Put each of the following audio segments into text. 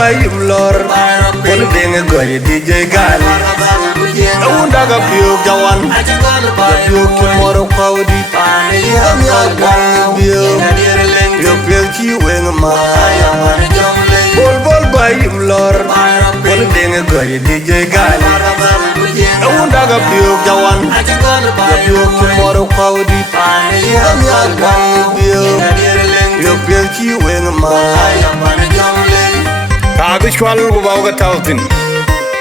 bay lor Pon ding go DJ gal Unda ga piu jawan Piu ki moro kawdi Piu Yo piu ki weng ma Bol bay lor Pon ding go DJ gal Unda ga piu jawan Piu ki moro kawdi Piu Yo piu ki weng ma Kaagishwal bawga tawtin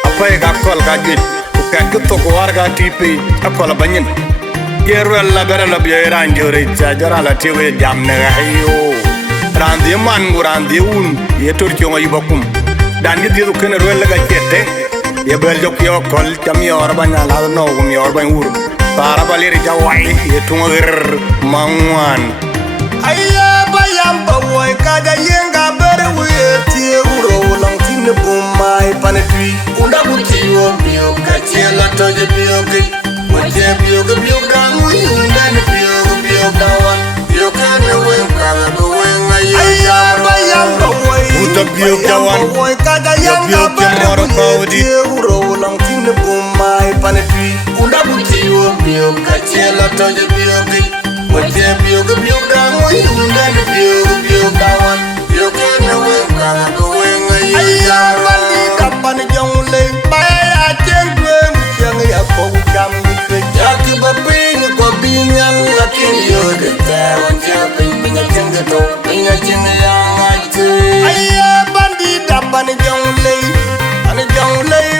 apay gakol gajit ukagto ko warga tipi akola banyin yerwel la berala biran jore jara la tewe jamne hayo randi man gurandi un yetor ci ngoy bokum dan di du ken rwel ga jette ye bel jok yo kol tam yor banya la no gum yor ban wur para baleri jawai yetungar mangwan ayya bayam bawoy kaga yenga bere weti uro long tin bumai panetui unda butiwo bio kachela toje bio ke waje bio ke bio damu unda ne bio dawan bio kana wen kala go wen ayya bayam bawoy uta bio dawan bawoy kaga yenga bere weti uro long tin bumai panetui unda butiwo bio kachela toje bio ke waje bio ke bio damu unda ne bio dawan bio kana wen kala go wen ayya bandi kapan jongle baya jengwe mjang ya ko jam ke jak babing ko binyan lakin yo de tawan japin binga jenga to binga jenga ya ngate ayya bandi kapan jongle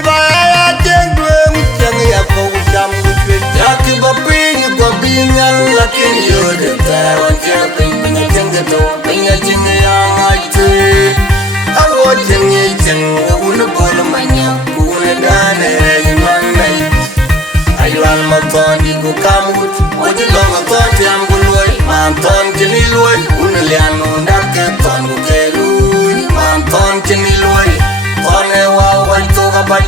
baya jengwe mjang ya ko jam ke jak babing ko binyan lakin yo de tawan japin binga jenga to binga jenga ya ngate awo jengi jengi unu bolu manya unu dane manai ayual maton di ku kamut oji longa toti ambuloi manton jeni loi unu lianu ndake ton ku kelui manton jeni loi tone wa wanto kabat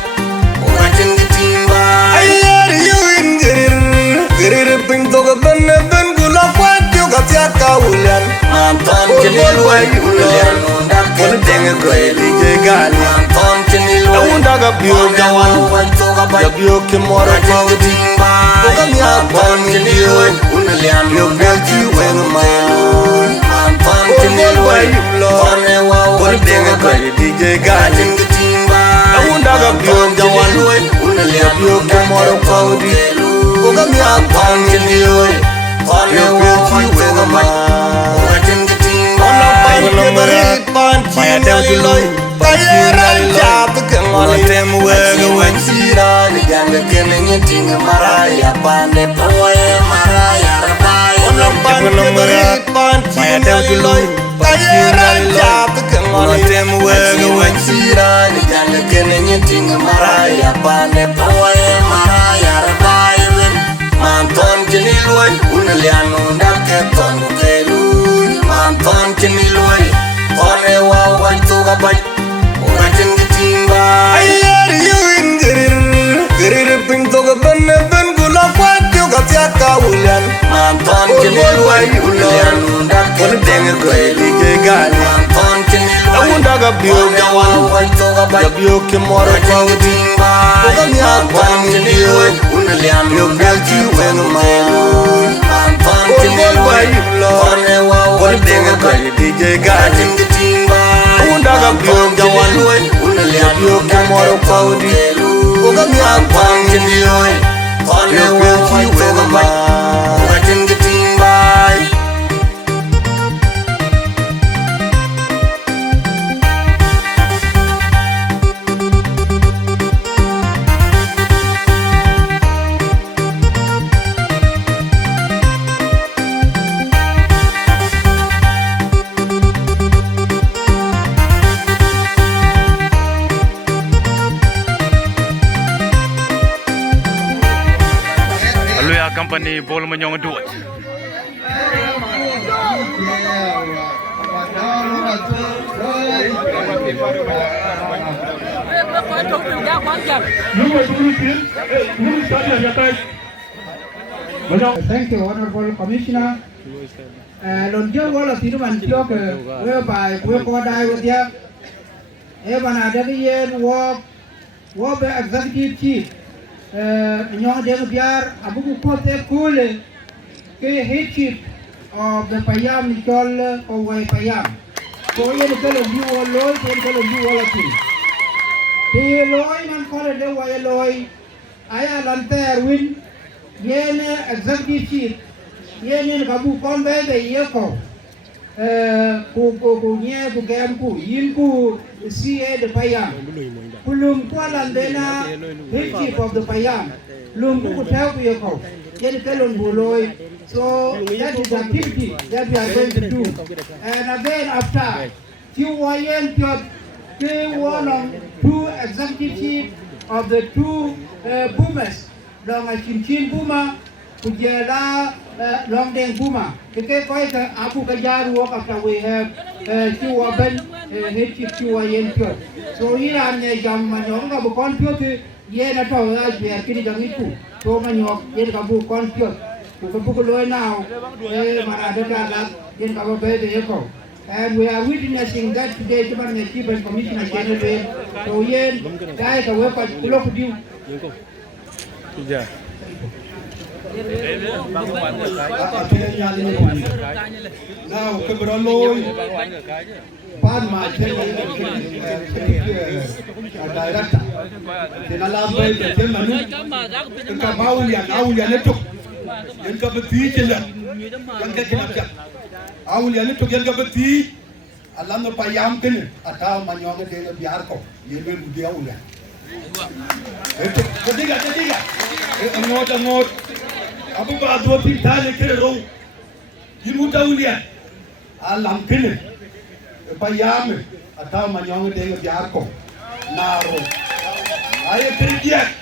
unga jengi timba ayer yuin gerir pinto ka ben gula kwatyo katya kaulian manton jeni loi unu lianu Pon ding go DJ gal Anton kinilo Unda ga bio jawan Ya bio ke moro kawdi Oga mi apon kinilo Una lian yo belki wen ma Anton kinilo Pone wa pon ding go DJ gal Unda ga bio jawan Una lian bio ke moro kawdi Oga mi apon kinilo Pone wa belki wen ma Maya del loy Payera jab kemol tem wega wensira ni ganga kenenya ting maraya pande poe maraya rabai onom pande Maya del loy Payera jab kemol tem wega wensira ni ganga kenenya ting maraya pande poe maraya rabai manton jeni loy unaliano ndake ton kelu manton jeni loy One wa wanto kabat Unga jengi timba Ayer yuin gerir pinto ka ben gula kwatyo katya kaulian Manton kinilwai ulian Pon ding go DJ gal Manton kinilwai Unda ga bio jawan wanto kabat Ya bio ke moro kawdi Uga mi apon kinilwai Unalian Yo belki wen ma Manton kinilwai One wa Pon ding go DJ gal Unda ga bio jawan Ya bio ke moro kawdi Uga mi apon kinilwai Yo belki wen ma Uga jengi timbai company bol manyong duot Thank you, Honorable Commissioner. Lần trước có là tí nó bàn trước, với bài cuối có đai với tiếc. bana da yen wo be executive chief nyong de biar abu ko te kule ke head chief of the Payam Nicol or Way Payam. So yen kalo biwo loy yen kalo biwo latin. Te loy man kole de way loy aya lanter win yen executive chief yen gabu kon be yeko ku nye ku gam ku yin ku CA de Payam kulum ku landena head chief of the Payam lum ku tell ku yeko yen kalo buloy. So that is the activity that we are going to do. And again after QYN one of two executive chief of the two boomers long as Chin Boomer Kujela Long Deng Boomer. Okay, quite Abu Kajar work after we have QYN head chief QYN pure. So here I'm a young man but computer yen at all as we are kidding it. So many of yen Gabu computer. Now, and we are witnessing that today the Chief and Commissioner General. So yen guys are welcome to look at you. Now, Kebrolo, Palma, director. Then Allah by the German, Kabaulia, yang kabeti jelas, yang kekenapa? Awal yang itu yang kabeti, alam apa yang kene, atau manyong dengan biar kau, yang dia ulah. Ketiga, angot, apa bahagia dua pintar lekere roh, yang muda ulian, alam kene, apa yang, atau manyong dengan biar kau, naro, ayat kerja,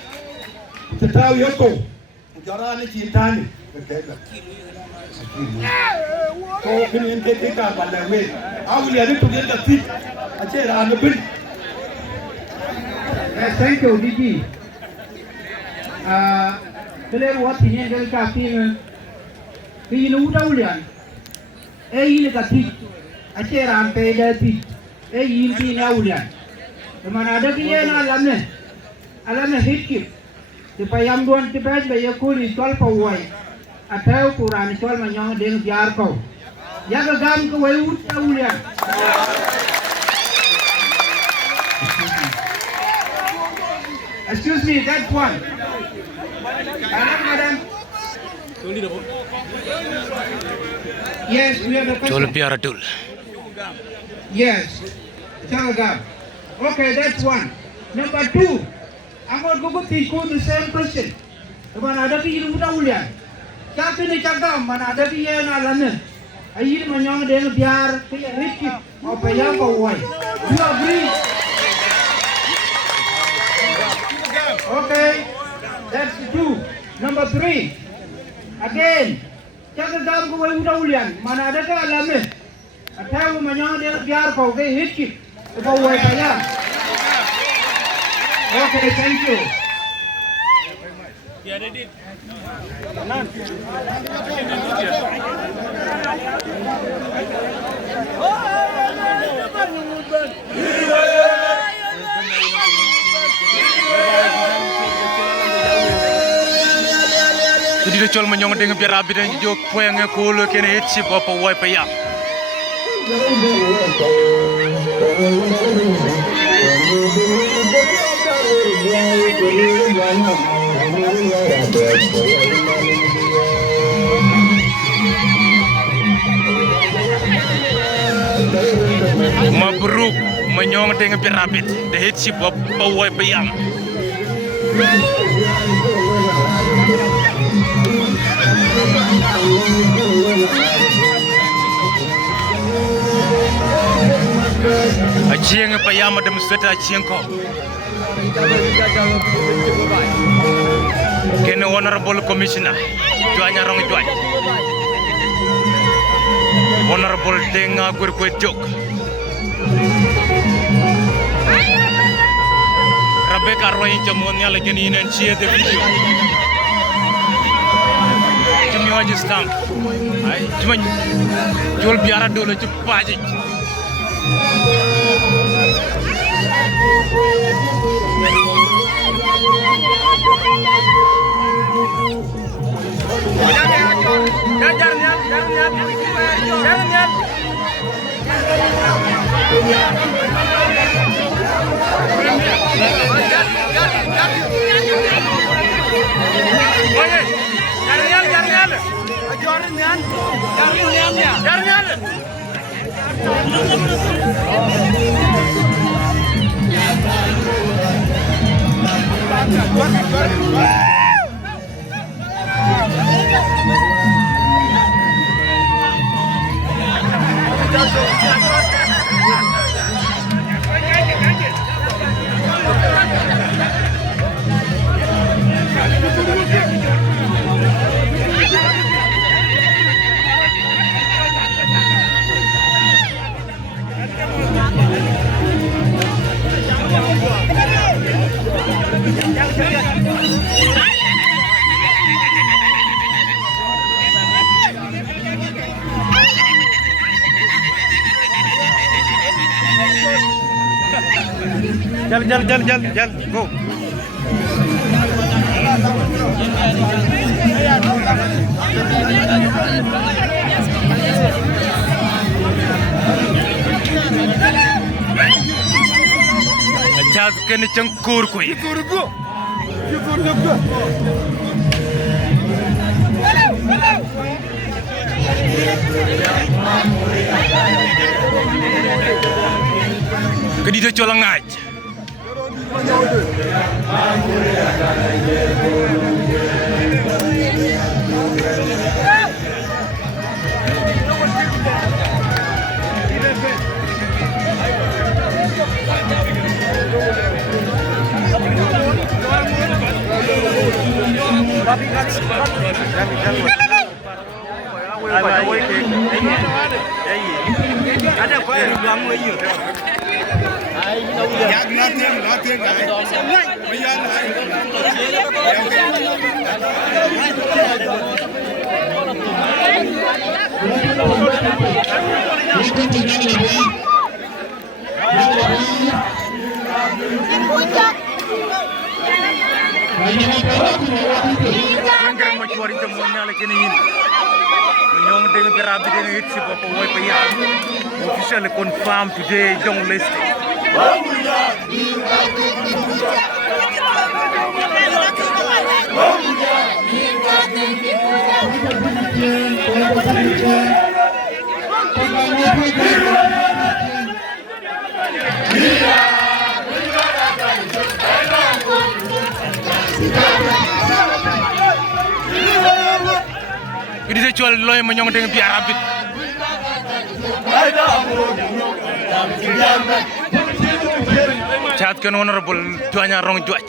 kita tahu ya kau. Jarane cintane betul. Kau kini ente ka balawe. Awli ada tu dia tak fit. Aje rana bin. Thank you, Didi. Kalau buat ini dari kafir, ini udah ulian. Ini kafir. Aje rana peda fit. Ini ulian. Mana ada dia alamnya hikip. Payam duan tipes be yakuri tol pawai atau Quran tol manyong deng biar kau jaga gam ke wai uta ulian excuse me that one madam yes we have a question piara tul yes jaga gam okay that's one number 2 Anggot gugut ikut the same question. Mana ada ki ilmu dah ulian. Cakap ni cakap mana ada ki yang alamnya. Air manyong dengan biar ki rikit apa yang kau wai. You agree? Okay, that's 2. Number 3. Again, cakap dalam kau wai dah ulian. Mana ada ki alamnya. Atau manyong dengan biar kau ki rikit kau wai payah. Okay, thank you. Yeah, they did. Jadi col menyong dengan biar abi dan jok poyang kolo kena hitsip apa wai payah. Mabruk menyong dengan pirapit the hit ship of Pawai Payam. Acieng Payam ada mesti acieng kau. Kena Honorable Commissioner Juanya Rong Juan Honorable Denga Gurkwejok Rebecca Roy Jamonia lagi ni nanti ada video cuma aja stamp cuma jual biara dulu cepat aja Jal, go. Ajaz kene cengkur koi. Kedida colang aja. Officially confirmed today, young list. Ini saya jual loy menyong dengan biar abit. Chat kan honorable tuanya rong juaj.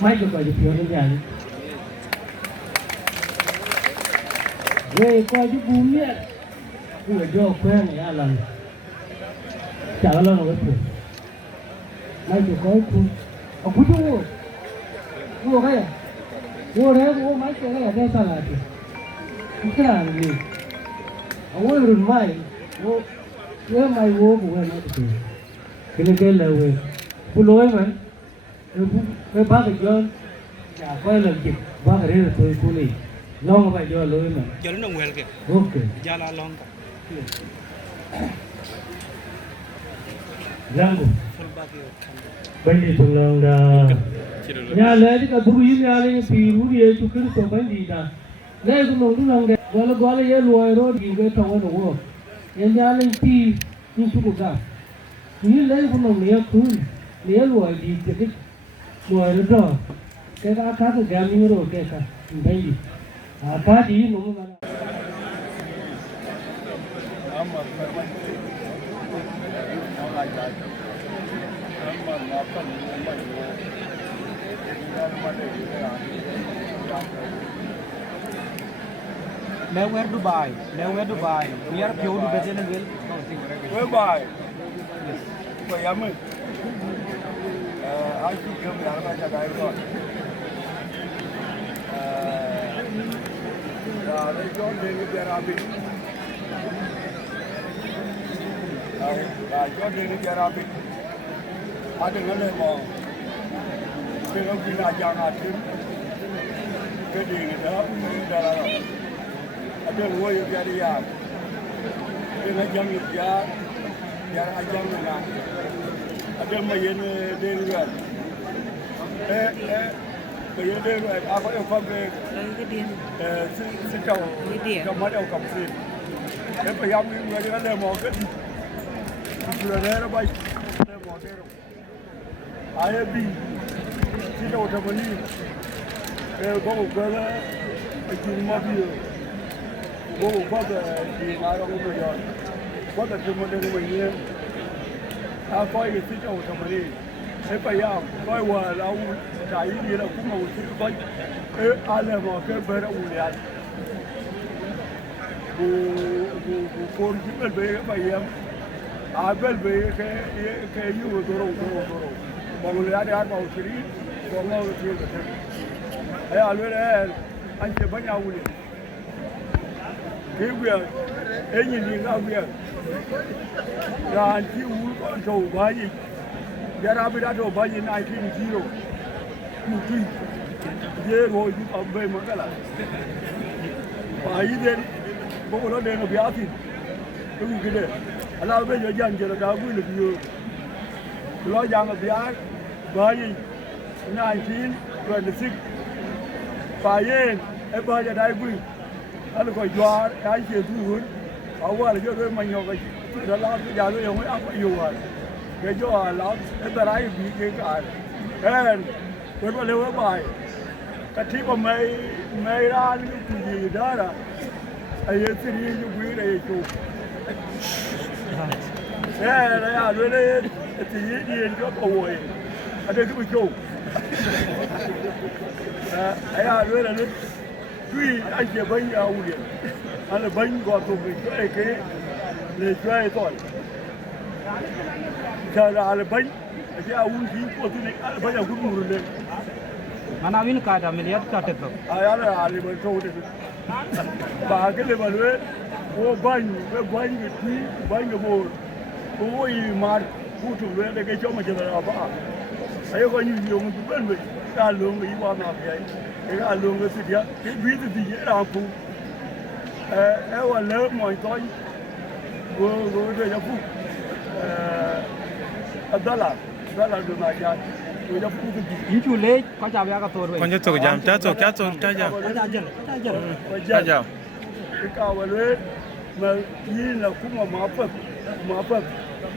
Mai ke kau jepio ni kan? Wei kau jepu ni, kau jauh kau ni alam. Jangan lalu aku. Mai ke kau aku. Aku tu, aku kaya. Aku dah aku mai ke kaya dah salah tu. Bukan ni. Aku urut mai. Aku mai bukan mai tu. Kena kena wei. Pulau mana? Cái bác cái cho nhà coi là kịp bác cái đấy là tôi cô này long phải cho lối mà giờ nó nguội kìa ok giờ là long cả răng bên đi thùng lòng là nhà lấy cái bụi nhà lấy phi bụi gì chụp cái số bên đi ta lấy cái lòng lòng đấy gọi là cái lùi rồi thì cái thằng nó ngủ nhà lấy phi như chụp cái như lấy cái lòng này cứ lấy lùi đi cái lùi rồi cái khác thì giảm như rồi cái khác đây đi khác gì nó mà nowhere Dubai we are pure Dubai and will Dubai Dubai am I think come here I got I got they don't need their habit I don't need their habit I don't know more they don't be like young at him getting it up I don't worry about the yard they like young yard I young ada mayen dewan mayen dewan apa yang kau sejauh kemat yang kau sih payam ni mereka ada mungkin sudah ada baik ada mungkin ayah bi sejauh zaman ni kau kerana cuma dia kau pada di mana kau jalan pada cuma dengan mayen apa yang sejauh zaman ni payam kau walau cai dia lah kau mau sih ada mungkin berulian bukan kita beli payam, abel beli ke you dorong. Bangun ada mau siri, bangun siri betul. Alur anje banyak uli. Kebia, ini ni kebia. Ranci ul jauh banyak. Jara beda jauh banyak 19 Mungkin dia roh itu ambil makalah. Bayi dia Bukul ada yang biasa, tu kita. Alah betul jangan dah aku lebih. Kalau jangan biar, bayi 1926, bayi, bayi dah aku. Alah kau jual, ayah tu, awal je tu menyok. Dalam tu jalan yang apa jual. Kau jual, terai biji kan. Betul lewat bayi. Ketika mai ran tu je dah. Ayah sendiri juga ayah itu. Ayah ada sendiri dia juga awal. Ada tu itu. Ayah ada tu ayah banyak awal. Ada banyak kau tu ke lejuai tu. Kalau ada banyak, ayah awal sih kau tu ada banyak guru le. Mana ini kata melihat kata tu. Ayah ada betul tu. Bahagian lepas tu, banyak tu, banyak bor, mar, putus ada kecau macam apa. Saya kau ni dia orang tu pun kalau ni ibu anak dia, kalau ni sedia, dia dia aku. Awal mau kau, gua dia aku. Adalah tu macam. Itu leh, kau cakap apa tu? Kau jatuh jam, jatuh jam. Jatuh. Kau awal ini nak kuma apa?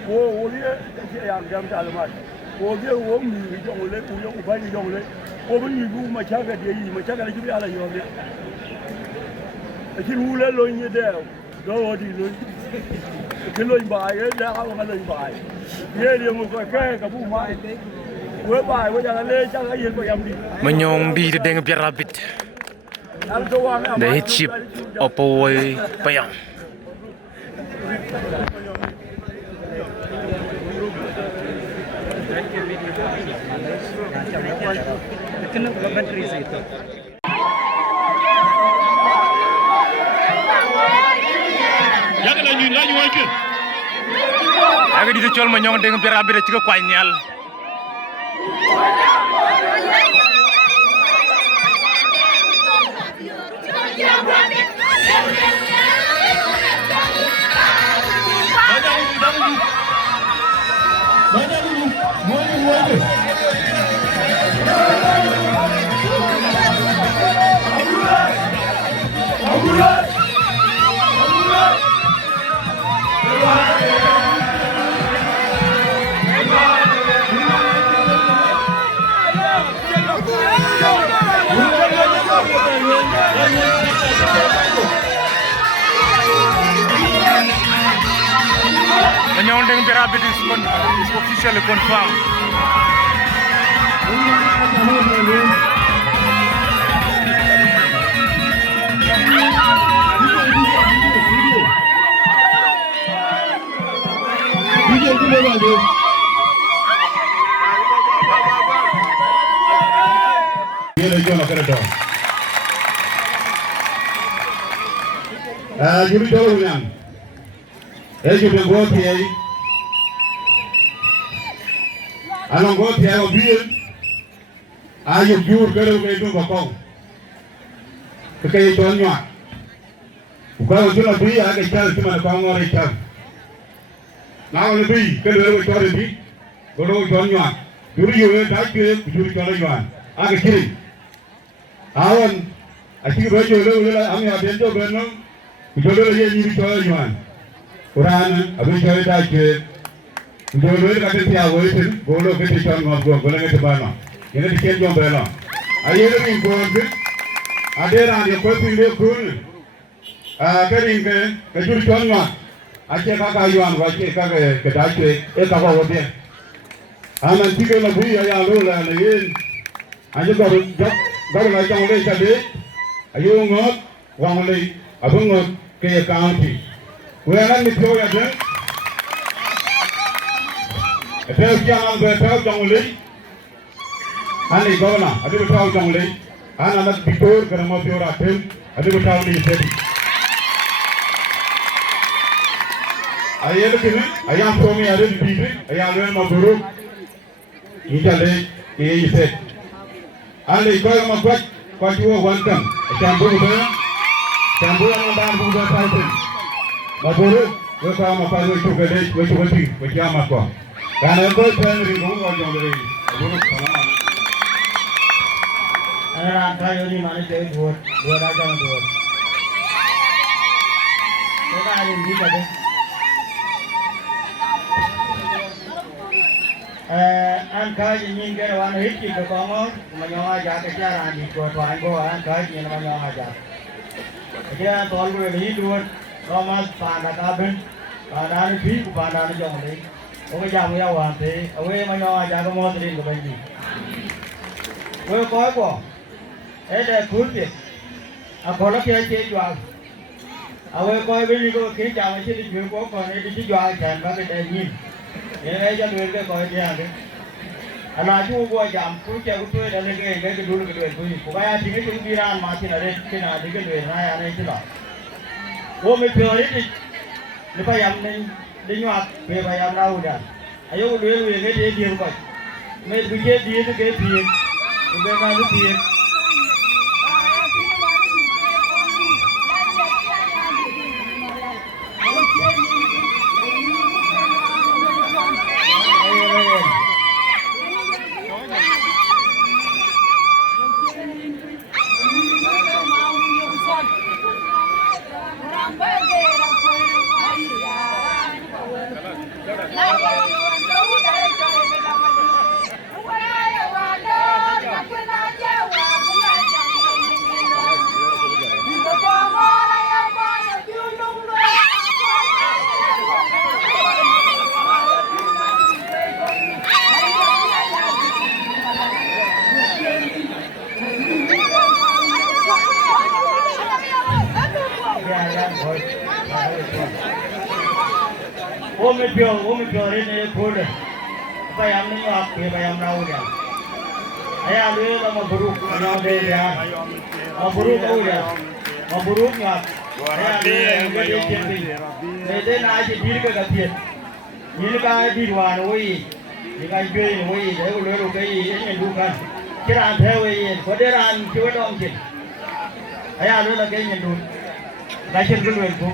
Dia yang jam alamat. Dia orang ni jom oleh, orang ubah jom oleh. Orang ni macam dia lagi ada jom dia. Jadi uleh loinya dia, dah di loy. Kalau bayar, dah awak kalau bayar. Dia muka kabu mai. Menyong di dengan biar rabit. Dah chip apa way payang. Kena bateri itu. Jangan laju aja. Agak dijual menyong dengan biar rabit juga kuanyal. Menyong dengan biar rabit is officially confirmed. Jadi tahu yang, juga buat dia, alam buat dia mobil, ayo jur kerja itu bakau, kerja tuannya, bukan cuma beli agak cari cuma kau orang cari, nah lebih kerja itu hari ini, golo chon yuan juri yu da ke juri chon yuan aga kiri awan aki ba jo lo la am ya den jo ben no jo lo ye ni chon yuan quran abu jo da ke jo lo ka te ya wo tin golo ke te chon ngom golo ke te ba no ye ne ke jo ben no aye ni ko be adera ni ko pinde kun kering ke juri chon yuan ache kaka yuan wa che kaka ke da che e ka wa de aman tike la bui ya lo la le yin aje ko ga la jong le cha de ayu ngot wang le abung ngot ke county we na ni pyo ya de e pe ya na be pe jong le ani go na adu be pe jong le ana na bitor ka mo pyo ra tem adu be ta ni se ayel kini ayam promi ada di bibi ayam luar maburu ijale ini set ane kau yang mabuat kau jual wantam campur apa campur yang dah buat pasien maburu kau kau makan itu kedai itu kedai itu kiamat kau karena kau pengen ribu kau jangan beri maburu sama Anak kaya ni mana jadi buat aja buat. Kita ada di mana? An kaya ni kita wan hit kita kamu, macam aja kita rani buat wan go an kaya ni macam aja. Kita tol go ni buat, kamu panas kabin, panas ni pi, panas ni jom ni. Oke jam ya wan te, oke macam aja kamu sering kebanyi. Oke kau apa? Ada kursi, aku nak kerja jual. Awak kau beli kau kerja macam ni jual kau ni di jual kan, bagai dah ni. Yang aja duit kau dia ada. Anak tu gua jam, kerja aku tu dah lagi dulu kedua tu. Kaya tinggal tu biran masih ada, kena tinggal duit naya ada itu lah. Oh meperi ni, lepas yang ni nyuap, lepas yang lau dah. Ayo duit dia kau. Meperi dia tu ke dia, lepas mana dia. Ome pure ni pun, bayam ni apa bayam rau dia. Ayah lu tu maburuk, ayah dia, maburuk tu dia, maburuk ni apa? Ayah lu ni dia jadi, ni nak jadi diri kegapian, ni nak diri wan woi, ni nak jual woi, dia lu kaya ini bukan, kira apa woi, koderan cuba dong cik. Ayah lu nak kaya ni, macam tu lu,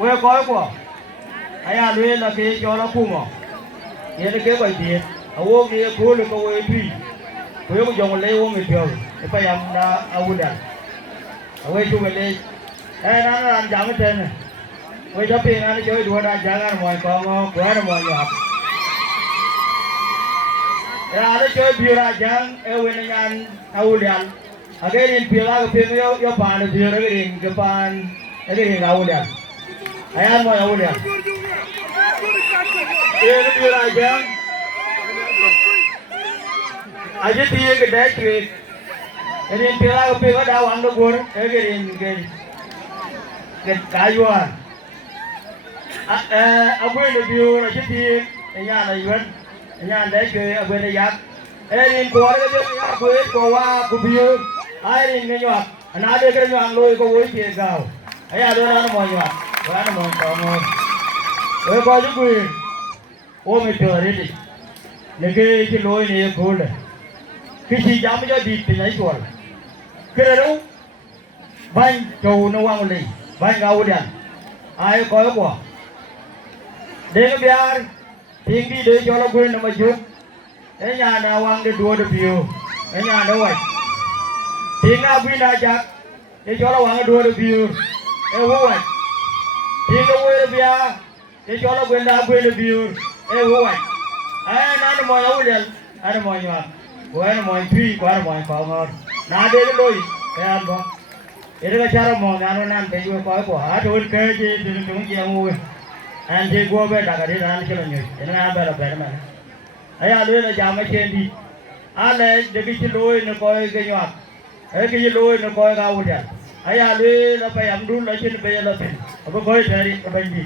woi kau apa? Ayah lu nak ke jual aku mah, dia nak ke bayi, awak dia boleh kau itu, kau jangan lewat media, apa yang dah awak dah, awak tu boleh, nak jangan jangan, awak tapi nak jual dua dah jangan mau kau ada mau apa, ada jual biar jangan, awak dengan awak dah, agar ini biar aku yo pan biar ini kepan, ini awak dah, ayah mau awak dah. Ini biar aja, aja dia kedai cuy. Ini biar aku pergi dah wang tu pun, ini kayuan. Aku ini biar aja dia, ini ada iwan, ini ada cuy, aku ini yak. Ini keluarga dia, aku ini aku biar, ini nyuap. Anak dia kerja nyuap loy, aku ini kau. Ayah ada orang mau nyuap, orang mau kamu. Kau juga. Oh meperi ni, lagi si loy ni cool. Kisi jam je di tengah jual. Kerana bank jauh nawang lagi, bank awudan. Ayo kau apa? Dengan biar tiếng đi để cho nó quên mà chứ cái nhà nào ăn để đùa được nhiều cái nhà đâu vậy tiếng nào pin nào chắc để cho nó ăn đùa được nhiều em vô vậy tiếng nó quên được bia để cho nó quên được nhiều em vô vậy ai nó mồi đâu vậy ai mồi nhọn quay nó mồi phi quay nó mồi phao ngor na để cái đôi cái ăn không để cái chả mồi nó nằm để vô coi của hả thôi cái gì thì chúng kia mua anh chỉ qua bên đó cái anh chơi nhiều cái nào bên là bên mà ấy à đôi là chả mấy chuyện đi anh này để cái đôi nó coi cái nhọn ấy cái đôi nó coi cao vậy ấy à đôi là phải ăn đun là trên bây giờ là tiền có coi thế đi cái bên đi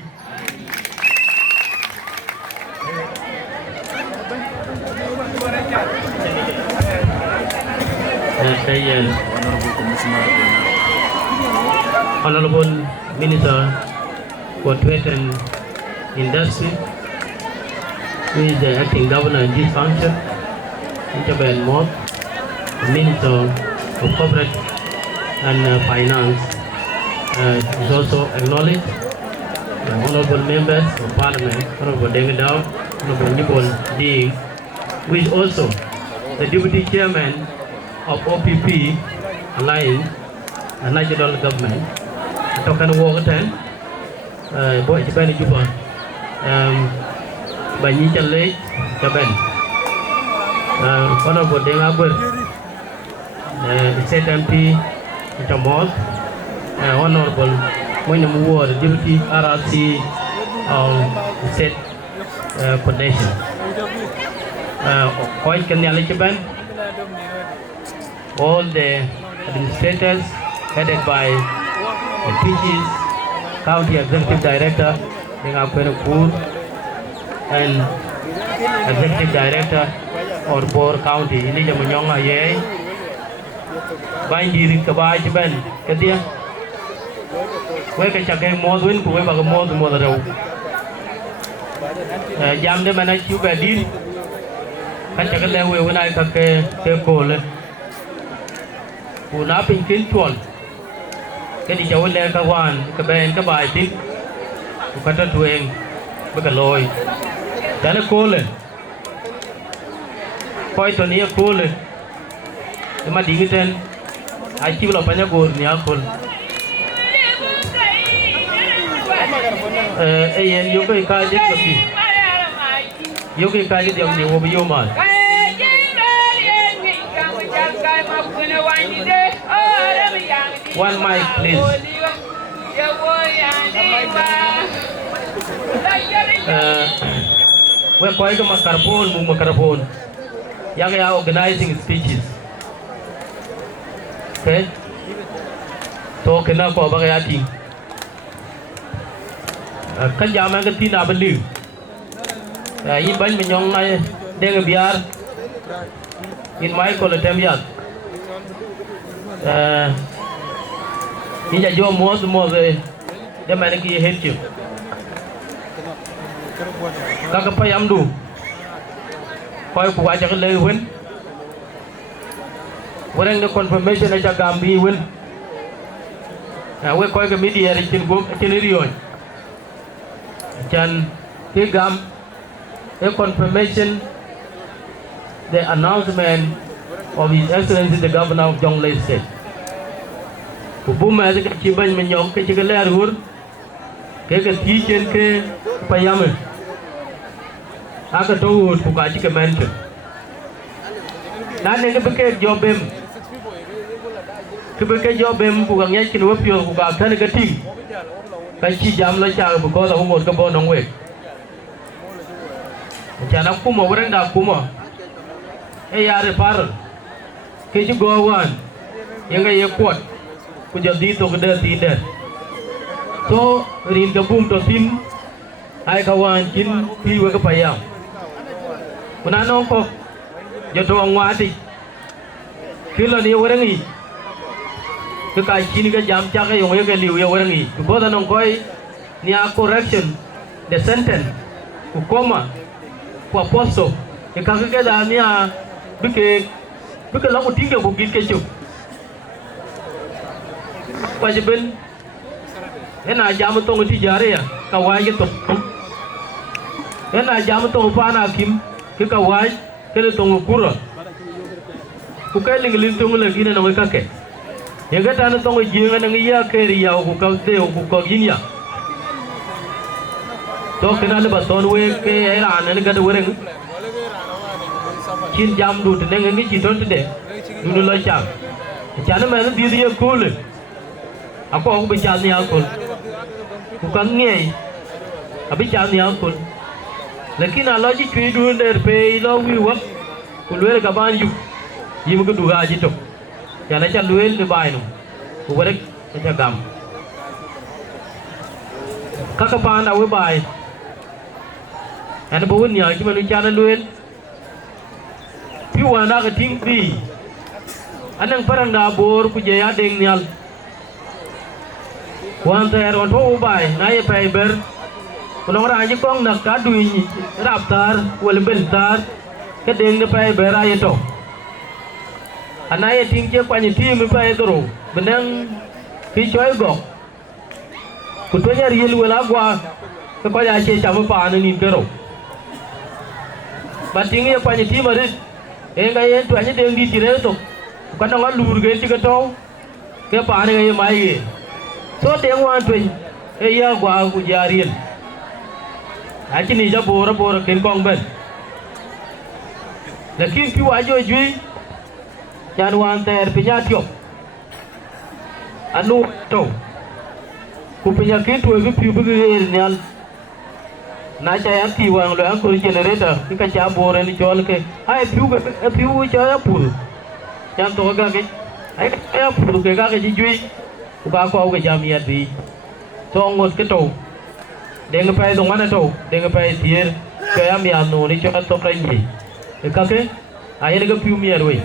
Honorable Minister for Trade and Industry, who is the acting governor in this function, Mr. Ben Mott, Minister of Corporate and Finance, is also acknowledged. Honorable members of Parliament, Honorable David Dow, Honorable Nippon Ding, who is also the Deputy Chairman of OPP Alliance, a national government. Tokan walk ten, boy Japan Juba, by Nichal Lake, Japan. Honorable Deng Abur, State MP, Jamot, Honorable William Ward, Deputy RRC State Foundation. Koi Kenyali Japan, all the administrators headed by the Peaches County Executive Director Deng Apenakur and Executive Director of Bor County ini Jamanyong Aye bain diri kebai Japan ketia we kecakai modwin kuwe baga mod rau jam de mana chu bedi kecakai lewe wenai ke kole una pinkin tuan cái đi cháu lên các quan các bên các bài tiếp các trật thuyền với cả lôi cái nó cố lên coi tuần này cố lên mà đi cái trên ai chịu làm bao nhiêu cố nhá cố em yêu cái gì làm gì yêu cái gì làm gì vô yêu mà one mic, please. We're going to microphone. Young are organizing speeches. Okay? So, can I go back at you? Can you make a tin of a new? In Banyan, then a beer in my collegiate. Ini jauh muat deh, dia mana kiri head je. Kak apa yang du? Kau buat aja kelai win. Orang the confirmation aja gambi win. Nah, we kau ke media recin gum cenerion. Dan ke gam, the confirmation, the announcement of His Excellency the Governor of Jonglei State. Buma ke ciban menyok ke cekale arur ke tijen ke payame aka to ku ka ci mention nan ne ke jobem ke jobem ku ga nyai kin wopio ku ga tan ke ting ka ci jam la cha bu ko da mo ko bo nong we jana ku mo wren da ku mo e yare par ke ci go wan yenga ye kwat ku jadi to gede tidak so rin gabung to tim ai kawan kin piwa ke payam kuna no ko joto ngwati kilo ni warangi ke kai kin ke jam cha ke yong ke liu ye warangi ko da no koi ni a correction the sentence ku koma ku aposto ke ka ke da ni a bike lo ku tinga ku gin ke chu Pajiben, ena jam tong ti jare ya, kawai ke tok. ena jam to pa na kim ke ka wai ke to ngukura ku kai lingilin to ngule gina no ka ke ye ga tan to jinga na ngiya ke riya ku ka te ku ko ginya to kana le baton we ke era ne ga de wereng chin jam du te ne ngi chi ton te de du lo cha cha na me di di ko le ako ku bi cha ni ako ku kan ngi abi cha ni ako lakini aloji chui du der pe lo wi wa ku le ka ban yu yim ko du ga ji to ya na cha luel le bai no ku werek cha gam kaka pa na we bai ana bawun ya ki manu cha na luel pi wa na ka ting bi anang parang da bor ku je ya deng nyal wan ta er on to bai na ye pe ber kuno ra ji kong na ka du ni rap tar wal bel tar ka deng ne pe ber ay to ana ye ting che kwa ni ti mi pe dro benang pi choi go ku to nya riel wala gwa ka ko ya che cham pa na ni ke ro ba ting ye kwa ni ti ma ri e ga ye to ni deng di ti re to ka no lur ge ti ka to ke pa ne ye mai ge so deng wan twin e ya gwa ku ja riel a chi ni ja bora ken kong ben lakin pi wa jo jui yan wan ter pi nya tyo anu to ku pi nya ke to pi bu ge nyal na cha ya ti wang lo an ko generator ki ka cha bora ni chol ke ai pi u cha ya pu yan to ga ke ai ya pu ke ga ke ji jui ku ba ko ga jam ya bi to ngot ke to deng pa dong mana to deng pa tier cho ya mi anu ni cho to kai ni ka ke ai le ga piu mi aroi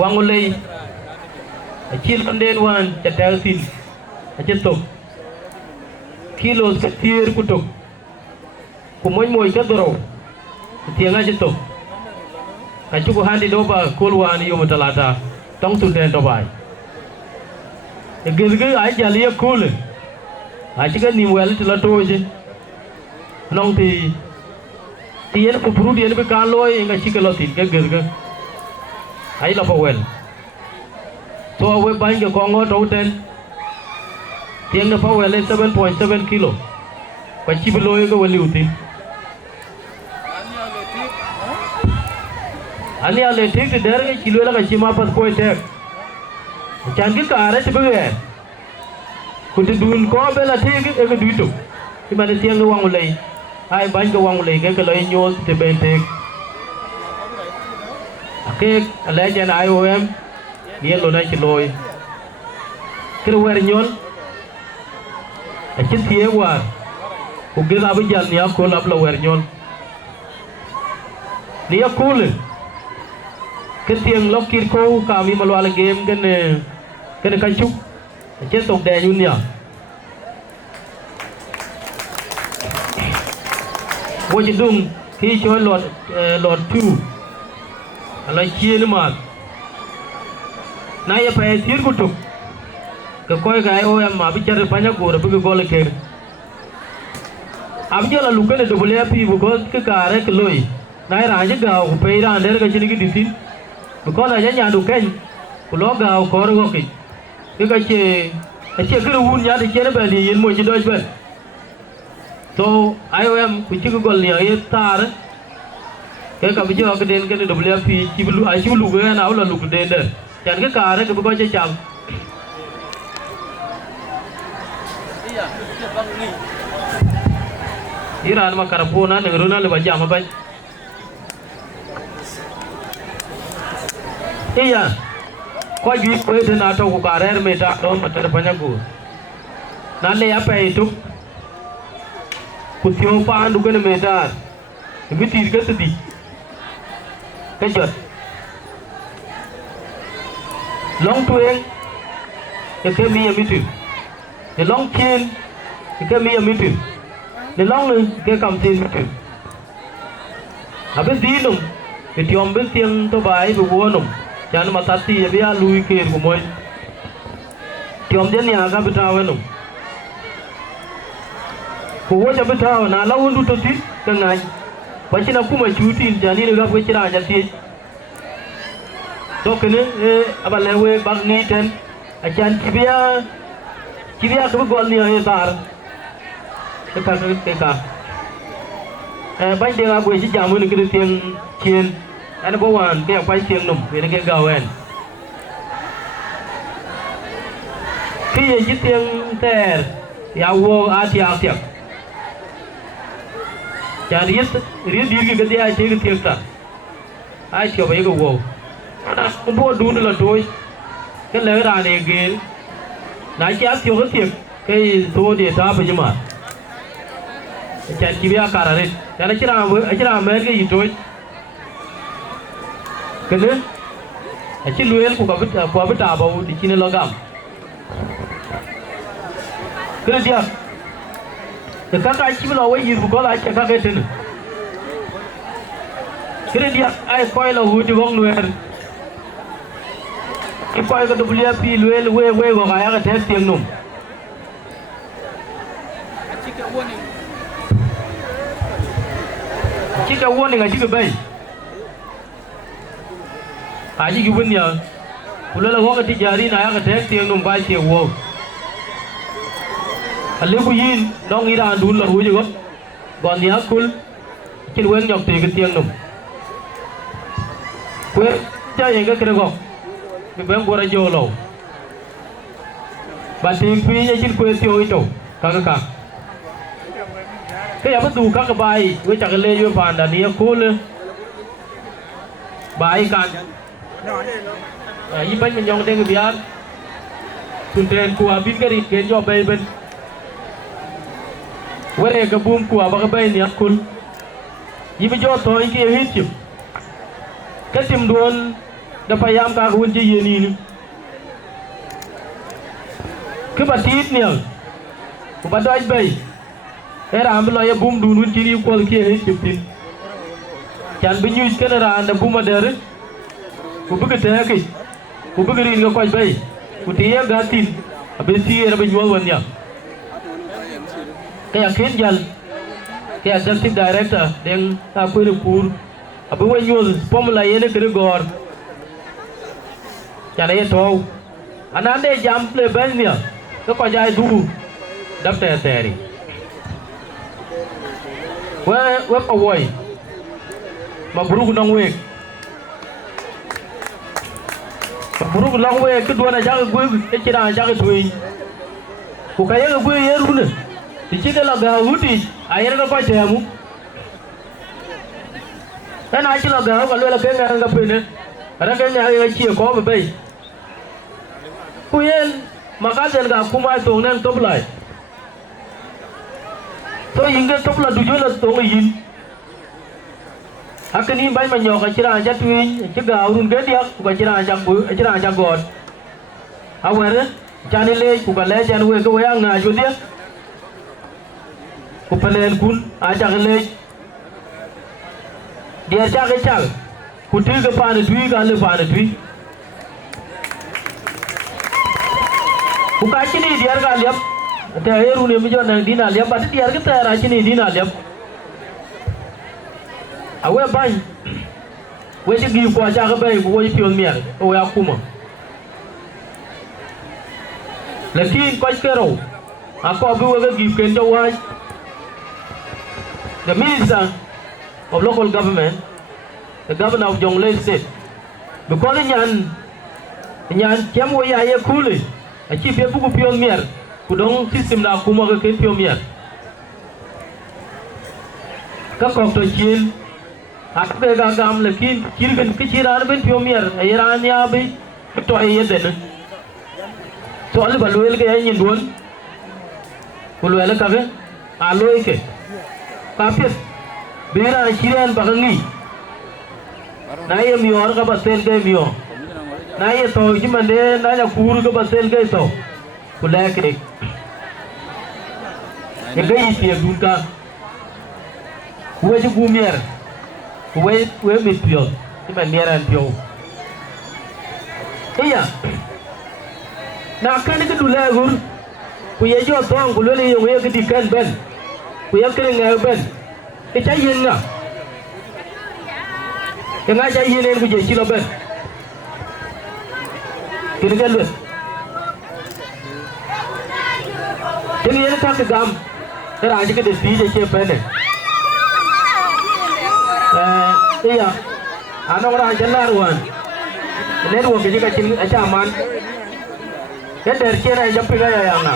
wangulei chil den wan cha ta sin cha to kilos ka tier ku to ku moy ka doro tianga cha to ka chu ko handi do ba kulwan yo mutalata tong tu den to bai ge ai ja liya kul ai chiga ni wel tla to je nong ti tien ku puru dien be kan loy nga chiga lo tin ge ai la pa wel to we ban ge ko ngo to ten tien na pa wel 7.7 kilo pa chi be loy ge wali uti ani ale tik te der ge kilo la ga chi ma pas ko te chan ki ka re te be ku te dun ko be la tik e ge duito ki ma le tien ge wang lei ai ban ge wang lei ge lo nyo te ben te ake ale jan IOM ni lo na chi loy kre wer nyol a chi tie war ku ge ga bi jan ni ko lab lo wer nyol ni ya kul ke tieng lo kir ko ka mi malwala game ken ka chuk che tok de yun ya wo ji dung ki cho lot 2 ala chien ma na ya pa tir ku tuk ke koy ga o em ma bi char pa nya go re bi go le ke ab je la lu ke ne double pi bu go ke ka re ke loi na ra je ga ku pe ra der ga chini ki ditin bu ko la nya du ken ku lo ga ko ro ki ke ga che ke un nya de che ne ba li yin mo ji do ben to IOM ku chi go li ye tar ke ka bi jo ke den ke double pi chi lu ai chi lu ga na la lu den der chan ke ka re ke bu ko che cham Iran ma karapona ne runa le baja ma bai iya ko ju ko te na to ku karer me ta don ma te panya ku na le ya pe tu ku tio pa andu ke me ta bi tir ke ti ke jot long tuen ke mi ya mi tu de long chen ke mi ya mi tu de long ne ke kam tin mi tu abe dinum ke tiom be tieng to bai bu wonum chan matati ya bia lui ke ku moy tiom den ya ga bitawenum ko wacha bitawa na lawundu to ti kangai pachina kuma chuti jani ne ga wechira jati to kene abalewe bagni ten achan kibia ko gol ni ay tar ka ban de ga gwe ci jamu ni kede tieng chien ana bo wan ke kwai tieng num we ke gawen ki ye ci tieng ter ya wo a ti a tiek ja ri di ke dia ci ke tiek ta ai cho ba ko wo ko bo du la toy ke le ra ne ge na ci a tiek tiek ke to de ta ba jima chan kibia karare yana kira mer ke yitoy kene achi luel ko bita ba di kine logam kene dia de kaka achi bla we yiru ko la ka ke ten kene dia ai koy la hu di wong luer ki koy ko dublia pi luel we go ga ya ka tes tieng num chika warning chika bay aji gibun ya kulala hoga ti jari na ya ka tek tieng num ba che wo ale ku yin nong ira dun la hu jo gon ya kul kin wen nyok ti ke tieng num ku ja yen ga kre go be ben gora jo lo ba ting pi ya chin ku ti oi to ka cái apa tu các bài với chắc lê với bàn đàn nia cool bài can y bánh mình nhong tên cái biar tuần trên của bin cái đi kiến cho bay bên với cái boom của bác bay nia cool y bây giờ tôi cái hit chụp cái tim đuôn đã phải làm cả quân chơi gì nè cái bát thịt nè của bát đói bay era amlo ya bum dunun kiri ko ke he tipin kan bi news kana ra anda buma dere ku buga ta kai ku buga rin ga kwaj bai ku tiya gatin abe si era be nyol wanya kaya ken jal kaya executive director deng ta ko ru pur abe wa nyol pomla yene kere gor kana ye to anande jam play ban nia ko jai du dapte teri we away mabruk nang we mabruk nang we ke dona jaga gwe e kira jaga tuin ku kaya gwe yeru ne dicike la ga huti ayere ga pa temu ana ci la ga ga le la ke nga pene ara ke nya ga ci ko be bay ku yen makazel ga kuma to nan toblai so yinga topla dujo la to yin akani bay ma nyoka cira jatwin ci gaawrun ge dia ko cira ja god awere jani le ku ga le jan we ko ya nga jo dia ku pelen kun a ja le dia ja ge chal ku ti ga pa ne tui ga le pa ne tui ku ka chini dia ga lep te heru ne mi jo na dina lep ba ti dia ga ta ra chini dina lep awe bany we ci gi ko ja ga bay wo pion mier o ya kuma lakin ko kero ako bi we gi ken jo wa the minister of local government, the governor of Jonglei state, because nyan kem we ya ye kuli a chi pe buku pion mier ku dong system na kuma ga ken pion mier ka ko to chin akbe ga gam lakin kirgen ki chiran ben pion mier iran ya be to ye den so al balwel ga yin don kulwel ka ga aloy ke kafir bera chiran bagangi na ye mior ka basel ke mior na ye to jimande na ya kur ka basel ke to kulake ye gai ti dunka we ju gumier we mi pio ti man miran pio iya na kan ke dula gur ku ye jo tong ku le ye we ke di kan ben ku yang kene ngai ben ke cha yin na ke ngai cha yin en ku je chi lo ben kene gal ben kene yen ka ke gam era aje ke de pi je che ben iya ana ora jalar wan nen wo ke ka chin acha man ke der chera japi ga ya na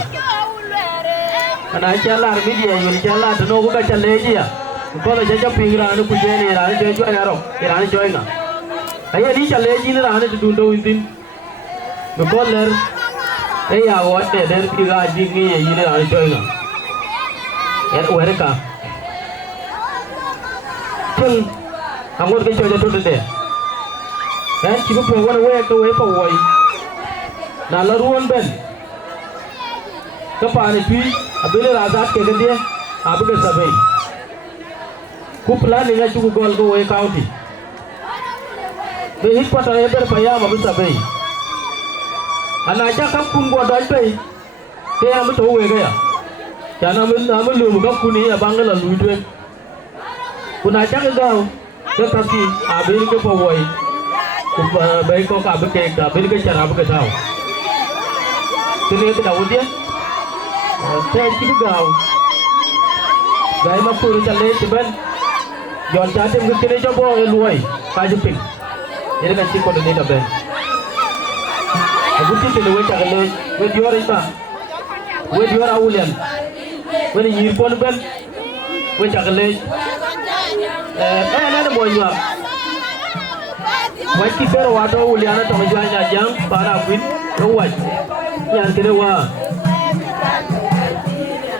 ana jalar media yun jalar no ko ka chale ji ya ko la jaja pingra anu ku je ni ra je jo ya ro ra ni join na aya ni chale ji ni ra ni du do intin ko ler ya wo de der pi ga ji ni yi ni ra ni join na ya were ka tung angor ke jojo tu de chiku pe wana we ka we pa woi na la ruon ben ka pa ni pi abile razat ke dia abu ke sabai ku plan ni chiku gol ko we county be hit pata e ber pa ya abu sabai ana ja kam kun go dal pe te am to we ga ya jana am lu ka kuni ya bangala lu twe kuna ja ga ga ka ki abile ke pa woi baik kau kabel ke kabel ke cara apa tahu? Kini kita tahu dia. Saya juga tahu. Gaya mampu jalan cuman John Chatham kini coba luai kajupin. Jadi kan sih kau ni dah ben. Aku sih luai cakap luai. We dior itu. We dior awulian. We ni nyirpon ben. We cakap luai. Ada boynya. Wajib kita wadah uliana terjual jang para win ruwaj yang kira wah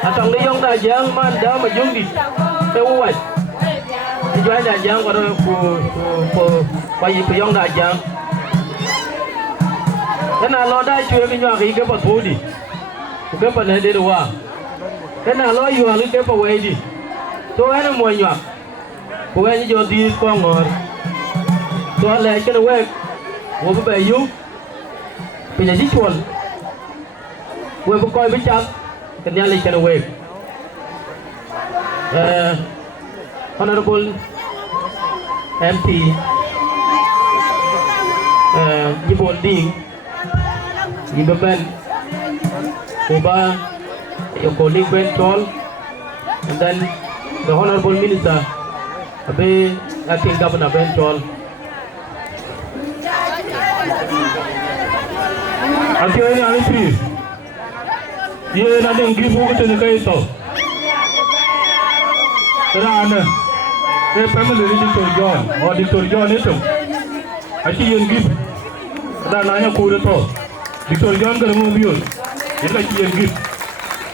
atang leyong dah jang manda majung di ruwaj terjual jang pada wajib peyong dah jang kena lo dah cuy minyak ini ke patudi ke pada dia wah kena lo jual ke pawai di tu ada minyak pawai ni jadi kongor so le ke we wo be yu pe ni ji chon we bu koy bi cham ke nya le ke we honorable MP Yibol Ding Ibaban Oba your colleague Ben Tol and then the honorable minister Abe acting governor Ben Tol. Akhir ini alisi, ye nanti nggi buku tu ni kaya itu. Kerana, family ni di Torjon itu, asyik ye nggi. Ada nanya kuda tu, di Torjon kerana mobil, ini asyik ye nggi.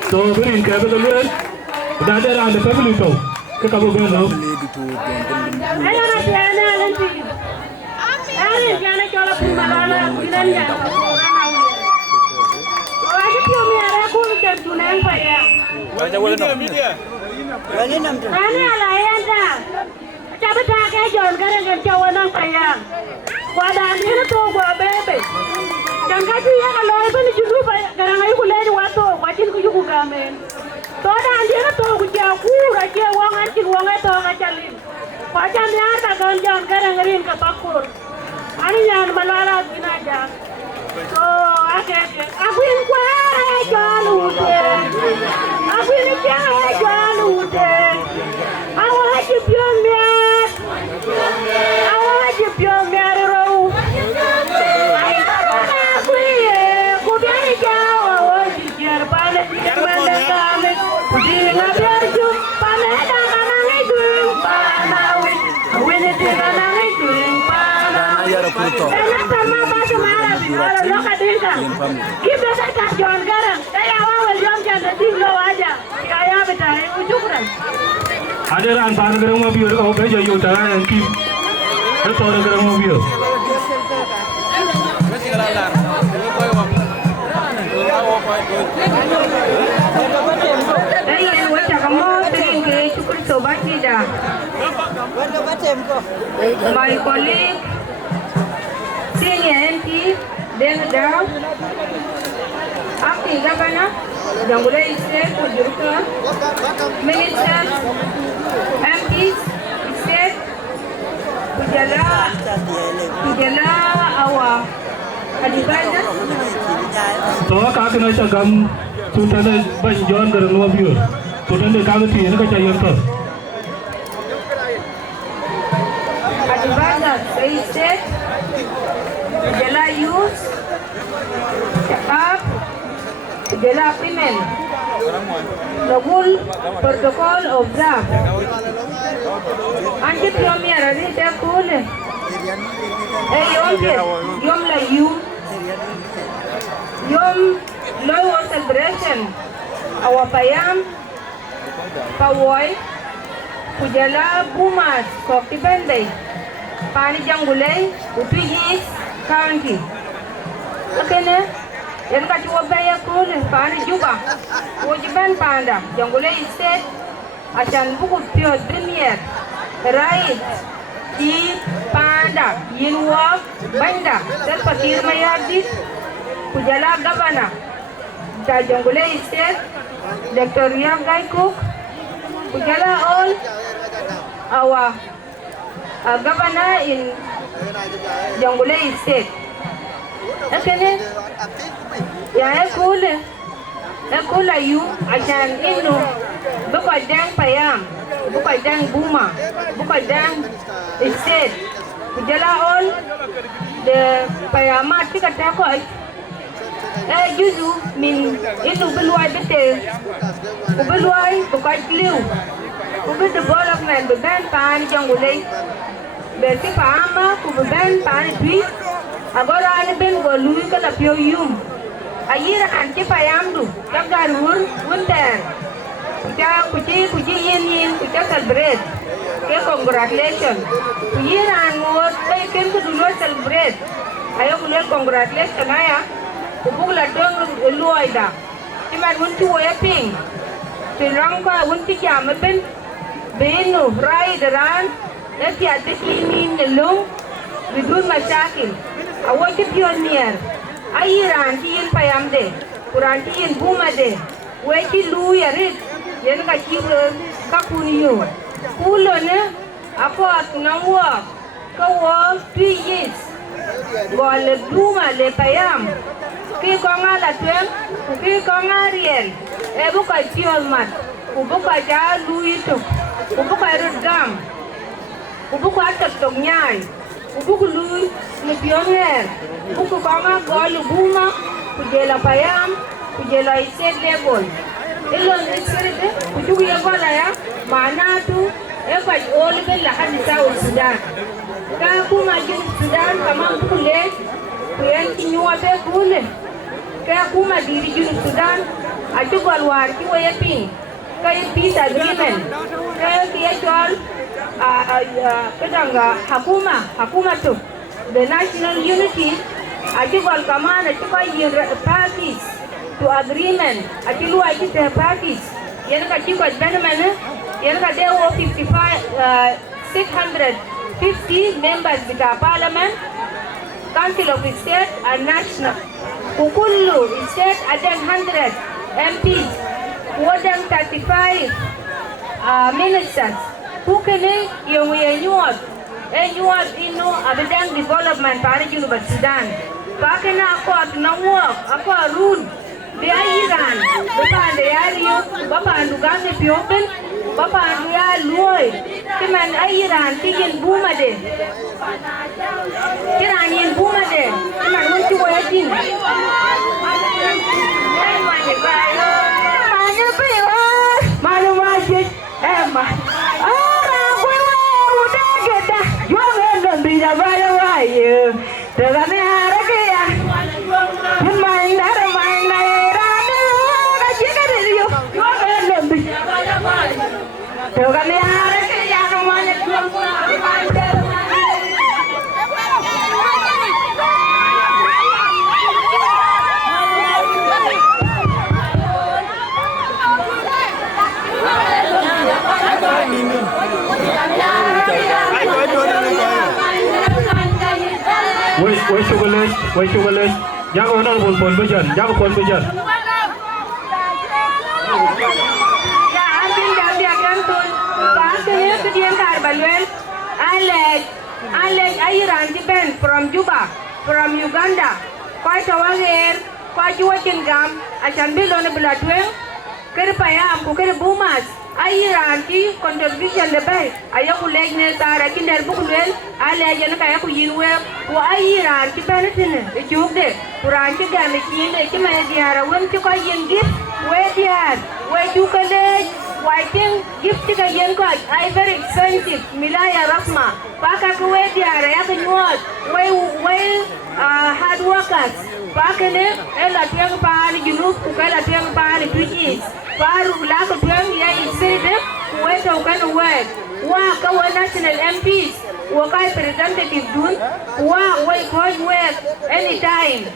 So beri kaya betul kan? Ada ada family tu, kekabu benar. Ayo nanti alisi. Ayo jangan coba pembahasan kita. Ani alayanda. Tapi tak kaya John kerana jauh nang payang. Wadah ni tu gua bebe. Jangan kaju ya kalau itu ni juga kerana aku leh waktu wajib aku juga gamen. Toda anda tu aku jago, raja wang anjing wang itu ngajalin. Wajah ni ada kan John kerana ngerin kepakur. Ani yang malala kinaja. So aku ini kuah John udah. Aku ini kuah John udah. Awak cipion mer. Awak cipion mer roh. Aku ini kuda ni jauh. Awak cipion panas tidak mana kami. Kudi ngabiar jum panas dah kanang itu panawin. Awin itu kanang itu panawin. Karena sama macam mana kalau lo kadang kita tak John garang. Saya awal John jangan tinggal aja. Kaya betul ujung kan. Ada ran pan gerang mobil kau beja yo tangan yang kim. Itu ada gerang mobil. Đây là chả có món tiền cái chúc cái số bát gì đã. Mời colleague senior MP Deng Dao, Acting Governor Jonglei State Kujurka, Ministers, MPs, State, Kujala our advisors. So ka kena cakap tuan ada banjon berenua biar. Tuan ada kami tu yang kerja yang tu. Advisors, State, Kujala Youth, Cakap, Kujala Women, the whole protocol observed. Anti Premier, I think they're cool. Hey, Yom la you, Yom Low celebration, our Payam, Pawai, Kujala Bumas, Kokti Bende, Pani Jangule, Upigi County. Okay, yan ka chuwa baya cool, Pani Juba, Ujiban Panda, Jangule State, Ashan Buku Pure Premier, right. Di Panda, Yinwa, Banda, Selpatir Mayadi, Kujala Governor, Jangule State, Dr. Riam Gaikuk, Kujala all our governor in Jangule State. Okay, yeah, cool. Cool you, Ashan Inu, Bukajang Payam, Bukajang Buma, Bukajang State. Kujala all the Payama Tikatako. Juzu mean Inu Bilwai Bete, Ubilwai, Bukajliu, Ubil development, the band pan Jangule, Betty Pama, Kuban Pan Tree, Agora Ben go Louis Calapio Yum. A year and keep I am do, Yagarur, Winter. Kuji yin, Kuja celebrate. Congratulations. Year and more, they came to do not celebrate. I have congratulations, Naya. Ubula Dong Luida. You might want to wear pink. Sri Lanka, Winti Yamaben, Benu, ride around, let the Atiki the loom, we do my shaking. I want to be on near. Iran in Payamde, Kuranti in Bumade, Waki Louis Rit, Yenka Kapuniu, Pulone, Apart no work, go on 3 years. Go le Buma le Payam, Kikonga la Twem, Kikonga Riel, Ebuka Tiolmat, Ubuka Ja Louis took, Ubuka Rudam, Ubuka Tonyai, Ubuku Louis, le Pionnier. Buku kama gol buma kujela payam kujela state level ilo nisiride kujugu yagola ya maana tu eko all bella hadisa Sudan ka kuma jin Sudan kama kule kuyen kinywa be kule ka kuma diri jin Sudan atugol war ki wayapin kay peace agreement kay kietol kadanga hakuma tu the national unity Ajibal Kaman, parties to agreement. Ajilu Ajita parties. Yenka Chico Benaman, Yenka there were 650 members with our parliament, council of state and national. Kukulu state at 100 MPs, more than 35 ministers. Kukene yung yenyuot. Enyuot ino abidang development para University Sudan. Pakena ako at nawak, ako arun. Di Iran, bapa ande yariyo, bapa andu gangi piopen, bapa andu ya luoy. Timan Iran tigin buma de. Tiran yin buma de. Timan unti wayatin. Manya piyo, manu majid, Emma. Bila bala wayu, terane harakia. Main dara main daerah, kaji keriu. Jual lebih. Terane harakia, rumahnya jual Wait, chocolate. Jangan orang pun berjalan, jangan pun berjalan. Ya, Arbin jam dia kantun. Pastinya kedian karbalwen. Alex Iran Ben from Juba, from Uganda. Quite a while here, quite you watching gum. I can build on a blood well. Kerpayam, Kukere Bumas. Iran ki contribution the bay. Ayaku leg Nessa, Kinder Bukwell. I lay Yanakayaku Yinwell. Who Iran ki Benetin, a joke there. Puranchi Gamikin, a Kimadiara, when to call Yin gift. Where the ad, where you college. Waiting gift to the young god, I very expensive, Milaya Rasma, Paka Kuwaitia, Rayakan way hard workers, Pakane, Ella Twang Pan, Junuk, Kukala Twang Pan, Twitches, Paru Laka Twang, Yay, City, wait to can work, Waka national MPs, Wakai representative Dun, wait, work, anytime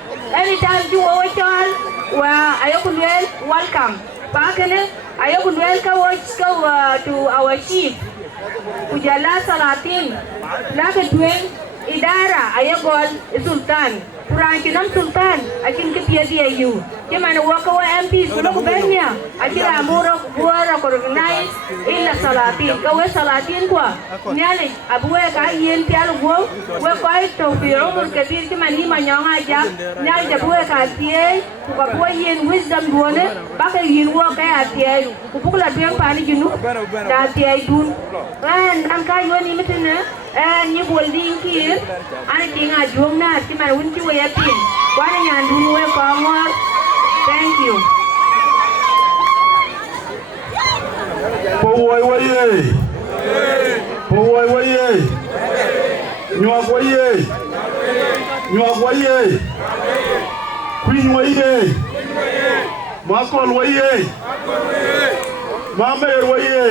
you watch all, I open welcome. Pakane, I would welcome to our chief. Ujala Salatin, Laka Twin, Idara, Ayagol, Sultan, Purankinam Sultan, I can keep you. Kiman Waka MPs, Kulubenia, I can Amuro, Buara, organized in the Salatin, Kawa Salatin, Nyali, Abueka, Yen Pialo, we're quite to be over Kabir Manima Yanga, Nyali Abueka, Pua Yen Wisdom Dwane, Baka Yin Waka at the end, Pukula Pani, you know, that the I do. And I'm kind of limited, and you will link here. I think I do not see my winter way at him. Why don't you do welcome? Thank you. Powai waye. Nyuak waye. Queen waye. Makol waye. Mamer waye.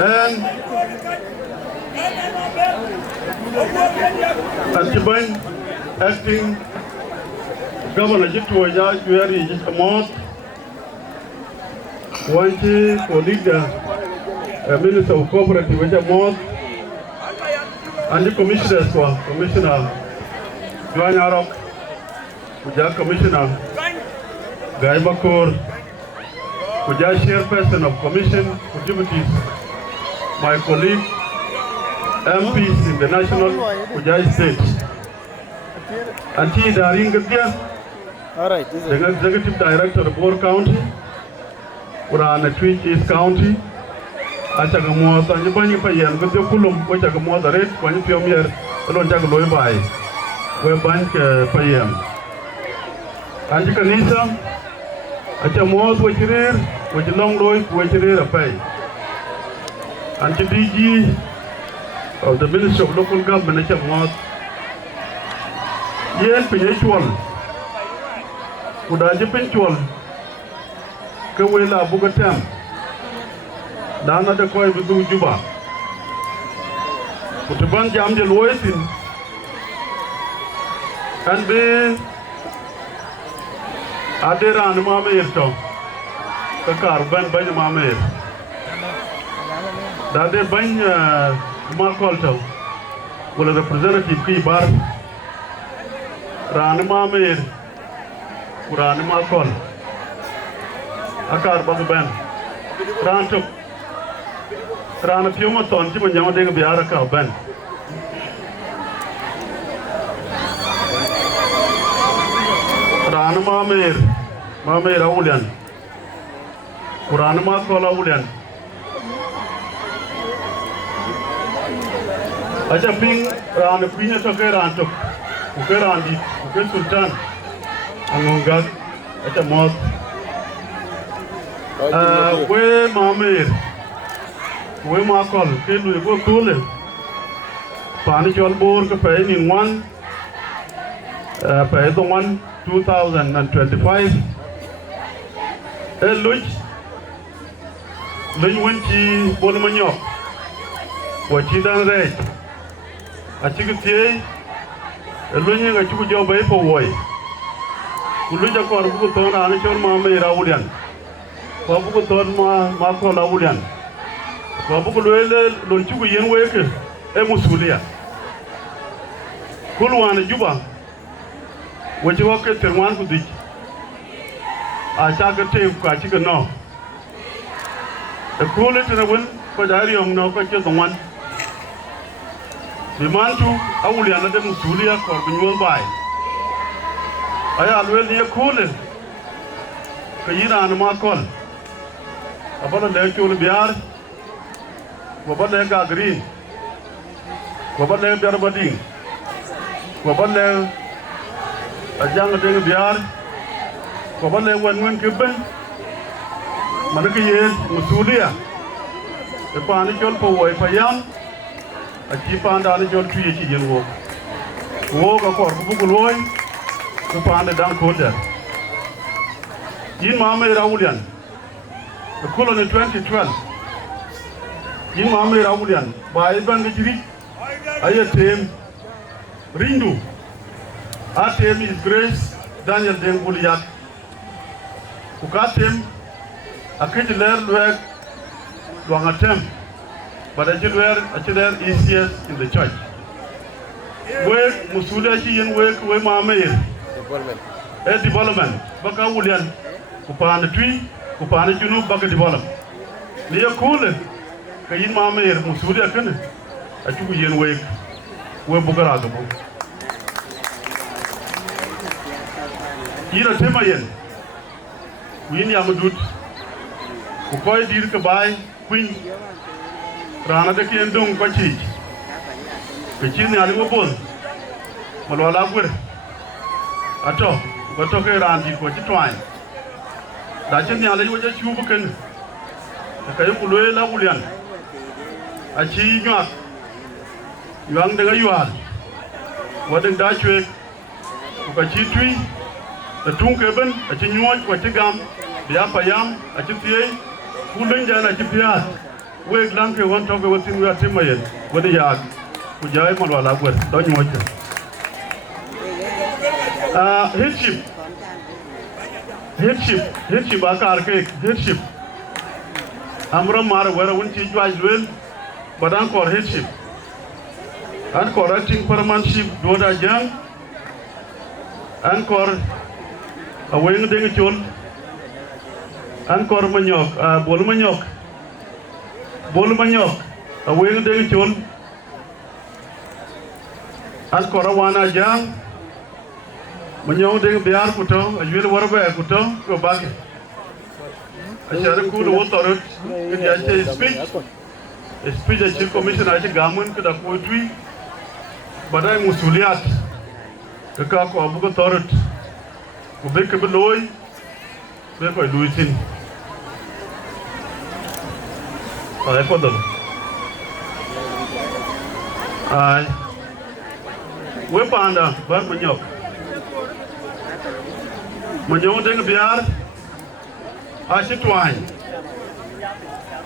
And Antiban acting Governor Jitwaja Juari Jitamot Wanchi Poliga Minister of Cooperative Wajamot and the Commissioners for Commissioner Joan Arab Uja Commissioner Guy Bakur Uja Chairperson of Commission for Deputies, my colleague MPs in the National Ujai State. Anti Daring Gatia, the Executive Director of Bor County, Urana Twitch East County, Achagamoa, Sanjipani Payan, with the Kulum, which I moderate, one year, alone Jagaloy by, where Bank Payan. Anjikanisa, Achamos, which is which long road, which is a pay. Anti DG of the Ministry of Local Government, Achamos. Yen Pinchual, Udaji Pinchual, Kawela Bugatam, Dana the Koi Vidu Juba, Utaban Jam the Loisin, and be Adera and Mamma, the car banned by the Mamma. That they bang Marcolto, will a representative key bar. Ranima Mir, Ranima Kol, Akar Baguban, Rantuk, Rana Pumaton, Timon Biaraka Ben. Ranima Mir, Mamir Aulian, Ranima Kol Aulian. Achaping Rana Pina Toker Rantuk. Ukerandi, Uker Sultan, Angongat, at a mosque. Where Mamir, where Markol, came to go cool. Panichol Borg paying in one, pay the 2025. Luch Winchi Bolmanyo, what she done right. I think it's Lunya ga chuku jo bay po woy Uluja ko bu to na ani chon ma me rawulian ko bu to ma ko lawulian ko bu ko le lon ci ko yen weke e musuliya kulwana juba wace wake terwan ku dik a chaga te ka ci ga no e kule tena won ko dari yom no ko ke donwan dimantu awuliya na de musuliya ko nyol bai aya alwel ye kule ka yira an ma kol abala le chul biar ko bale ga green ko bale biar bading ko bale ajang de biar ko bale wan keben man ke ye musuliya e pa ni chol po wai payam a chi pa nda ni chol tuye chi yen wo ka ko bu loy ko pa nda dan ko der yin ma me rawulian the colony 2012 yin ma me rawulian ba e ban jiri ayatem rindu atem is grace Daniel Denguliak ukatem akiji ler lwek luangatem but ajilwer ECS in the church we musulia chi yen we ma me development baka wulian kupanda twi kupanda junu baka develop ni yakule kayin ma me musulia kana ajugu yen we bugara do ira tema yen win ya mudut ku koy dir ka bay queen rana de ken dong ko ci ke ci ni ali mo bol mal wala gure ato ko to ke ran di ko ci twain da ci ni ali wo je ci bu ken kay ku loy la wulian a ci ñak yang de ga yual wadin da chwe ko ci tui da tun ke ben a ci ñoy ko ci gam biya payam a ci tiye kulun jana ci biya we lan ke won to ke wotin wa timayen wadi ya ku jaay mal wala gwer do ñoy ci headship akar ke headship amro mar wara won ci jwaaj lwel badan ko headship an correcting permanentship doda jang an kor aweng deng chul an kor manyok bol manyok aweng deng chul an kor wana jang manyok deng biar kuto ajwel warbe kuto ko bake ashar ku lo torot ke ya speech a chief commissioner a gamun ke da poetry badai musuliat ke ka ko abu ko torot ko be ke beloy be ko luitin ay ko do ay we panda bar manyok deng biar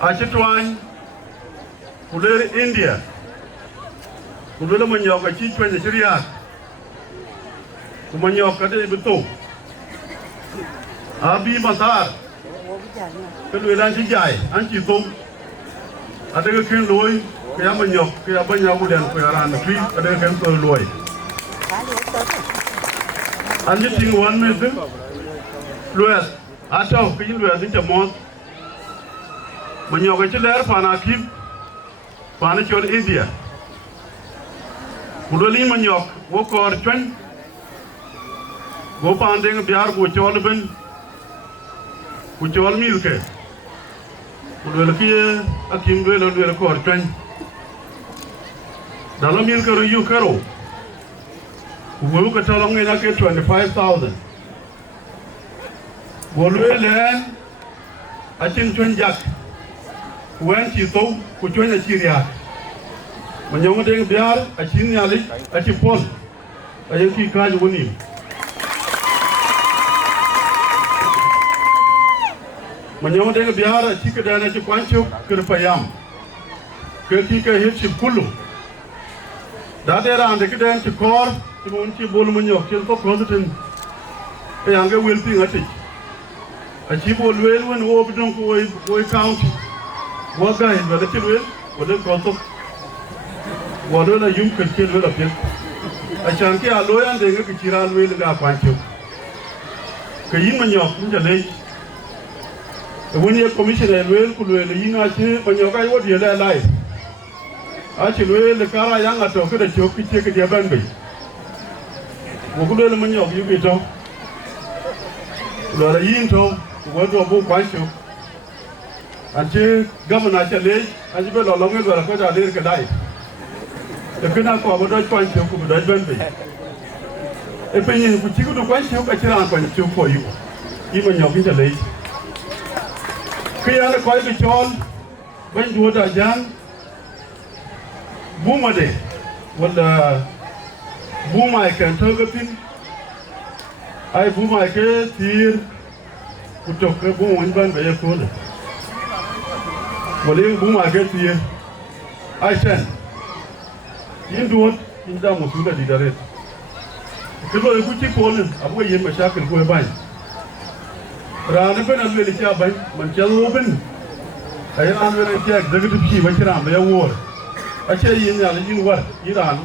Achitwany kuleri India kulele manyoka chichwenye chiriak kumanyoka de beto abi matar kelwe lan chijai an chitom adega ken loy kaya manyok kaya banya gudan ko yaran tui adega ken to loy andi ting wan meze loyas ataw kin loyas din jamot manyoka chiler pana kim pana chol India kuloli manyok wo kor chwen go pandeng biar go chol ben ku chol milke kulol kiye akim lwel kor chwen dalo milke ro yu karo wo ka talong ina ke 25,000 golwelen achin chwen jak wen chi to ku chwen a chiria manyong deng biar achin yali achi pol ayen ki kaj woni manyong deng biar achi kedana chi kwancho kerpayam ke ki ke hit chi kulu dadera ande kedan chi kor chi mon chi bol manyok chen to konten e yange wel ping ati achi bol wel wen wo bidon ko county waga hin wala kilwe wala konto wala la yum kan kilwe la pin a chanki a loyan de ga kira lwe ga kwancho ka yin manyo kunja le woni e commissioner lwe ku lwe yin a che manyo ga wodi la lai a che lwe le kara yang a to ka da choki che ka dia ban bai wo ku lwe manyo yu bi to lo la yin to wo do bu kwancho anche governor chale ajibe lo longe do la ko da ler ka dai e kana ko bo do kwancho ku do ban bai e penye ku chiku do kwancho ka chira kwancho ko yu i manyo bi chale kaya na ko bi chol ban do da jan bumade wala buma kan to ga pin ai buma ke tir kutok ke bu won ban be ko da wala buma ke tir ai sen yin duot in da musu da didare kilo ku ti ko ne abu yin mashakil ko ban rana ban alwe li cha ban man chalo ban ai an wera ti executive chi ban kira ba yawor a ce yin ya yin war iran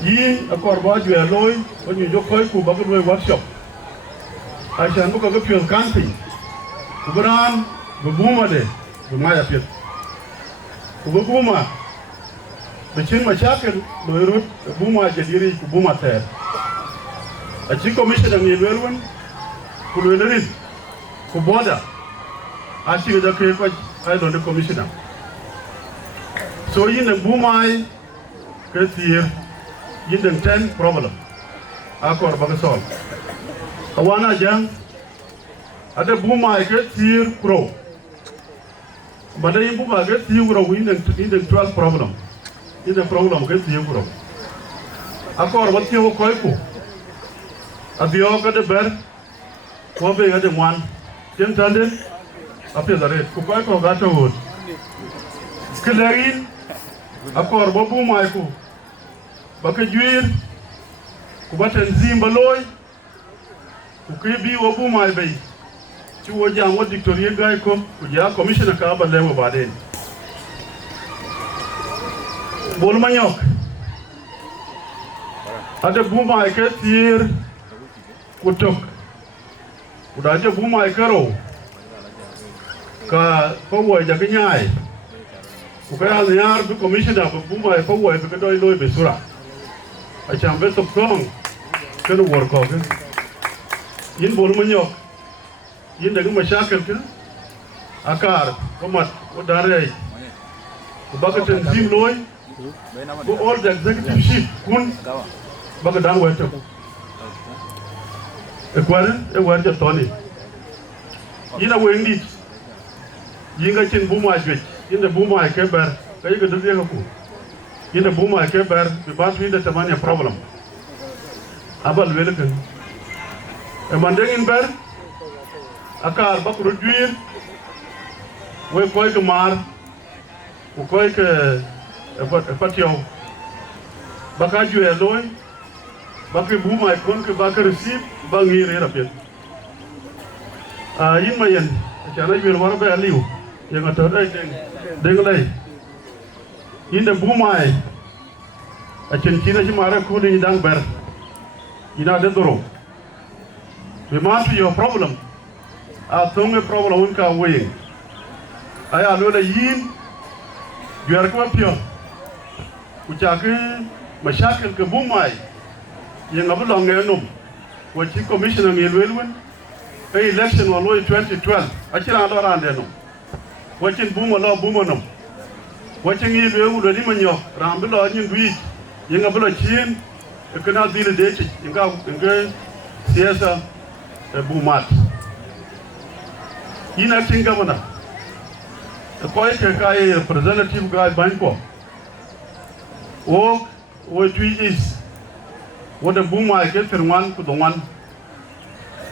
yin akor ba ju loy woni jo koy ku ba ko workshop a shan bu ko ga pure camping ku bran bu buma de bu ma ya pit ku bu buma be chin ma chakel do rut buma jadiri ku buma ter a ci commissioner ni welwon ku lo rin ku boda a ci da kai ko ai do commissioner so yin da bumai ke tier yin da 10 problem akor ba ka sol awana jang ada bumai ke tier pro bada yin buma ke tier pro yin da 12 problem yin da problem ke tier pro akor ba tier ko ko adio ka de ber ko be ga de wan tin tande apia da re ko ko ga to hot kelerin akor bo bumai ko baka juir ku batan zimba loy ku kibi wo bumai bay ci wo jam wo dictorie gay ko ku ja commissioner ka ba lewo ba den bol ma ñok ade bumai ke tir ku tok ku da je bumai karo ka ko wo ja ka nyaay ku ka yar bi commissioner bu bumai ko wo bi ka doy loy be sura a cham be tok kong ke no wor ko ke yin bol ma ñok yin da ma shakal ke akar ko mat ko dare ko baka ten zim loy ko all the executive chief kun baka dan wa to e kwaren e war ja toni yina wendi yinga cin buma jwe yinda buma ke ber kay ga dubye ko yinda buma ke ber bi batu yinda tamanya problem abal welkan e mande in ber akar bakru duir we koy ke mar ko koy ke patio baka jwe loy bakri buma kon ke baka receive bangire rapet yin mayen chana yel war ba liu yang ato dai deng lai yin da bumai a chen kina ji mara ko ni dang ber ina de doro we must your problem a tongue problem un ka we aya lo da yin yuar ko pio ku cha ke mashakil ke bumai yang abulong ngenum wa chi commissioner ngelwelwen election wa loy 2012 achira do rande no wachin buma lo buma no wachin yi le wu ni manyo rambi lo nyin wi yinga bulo chin e kana dile de chi inga siasa e bumat ina tinga mana ko ke kai representative guy banko o twi is what the buma ke firman ku donwan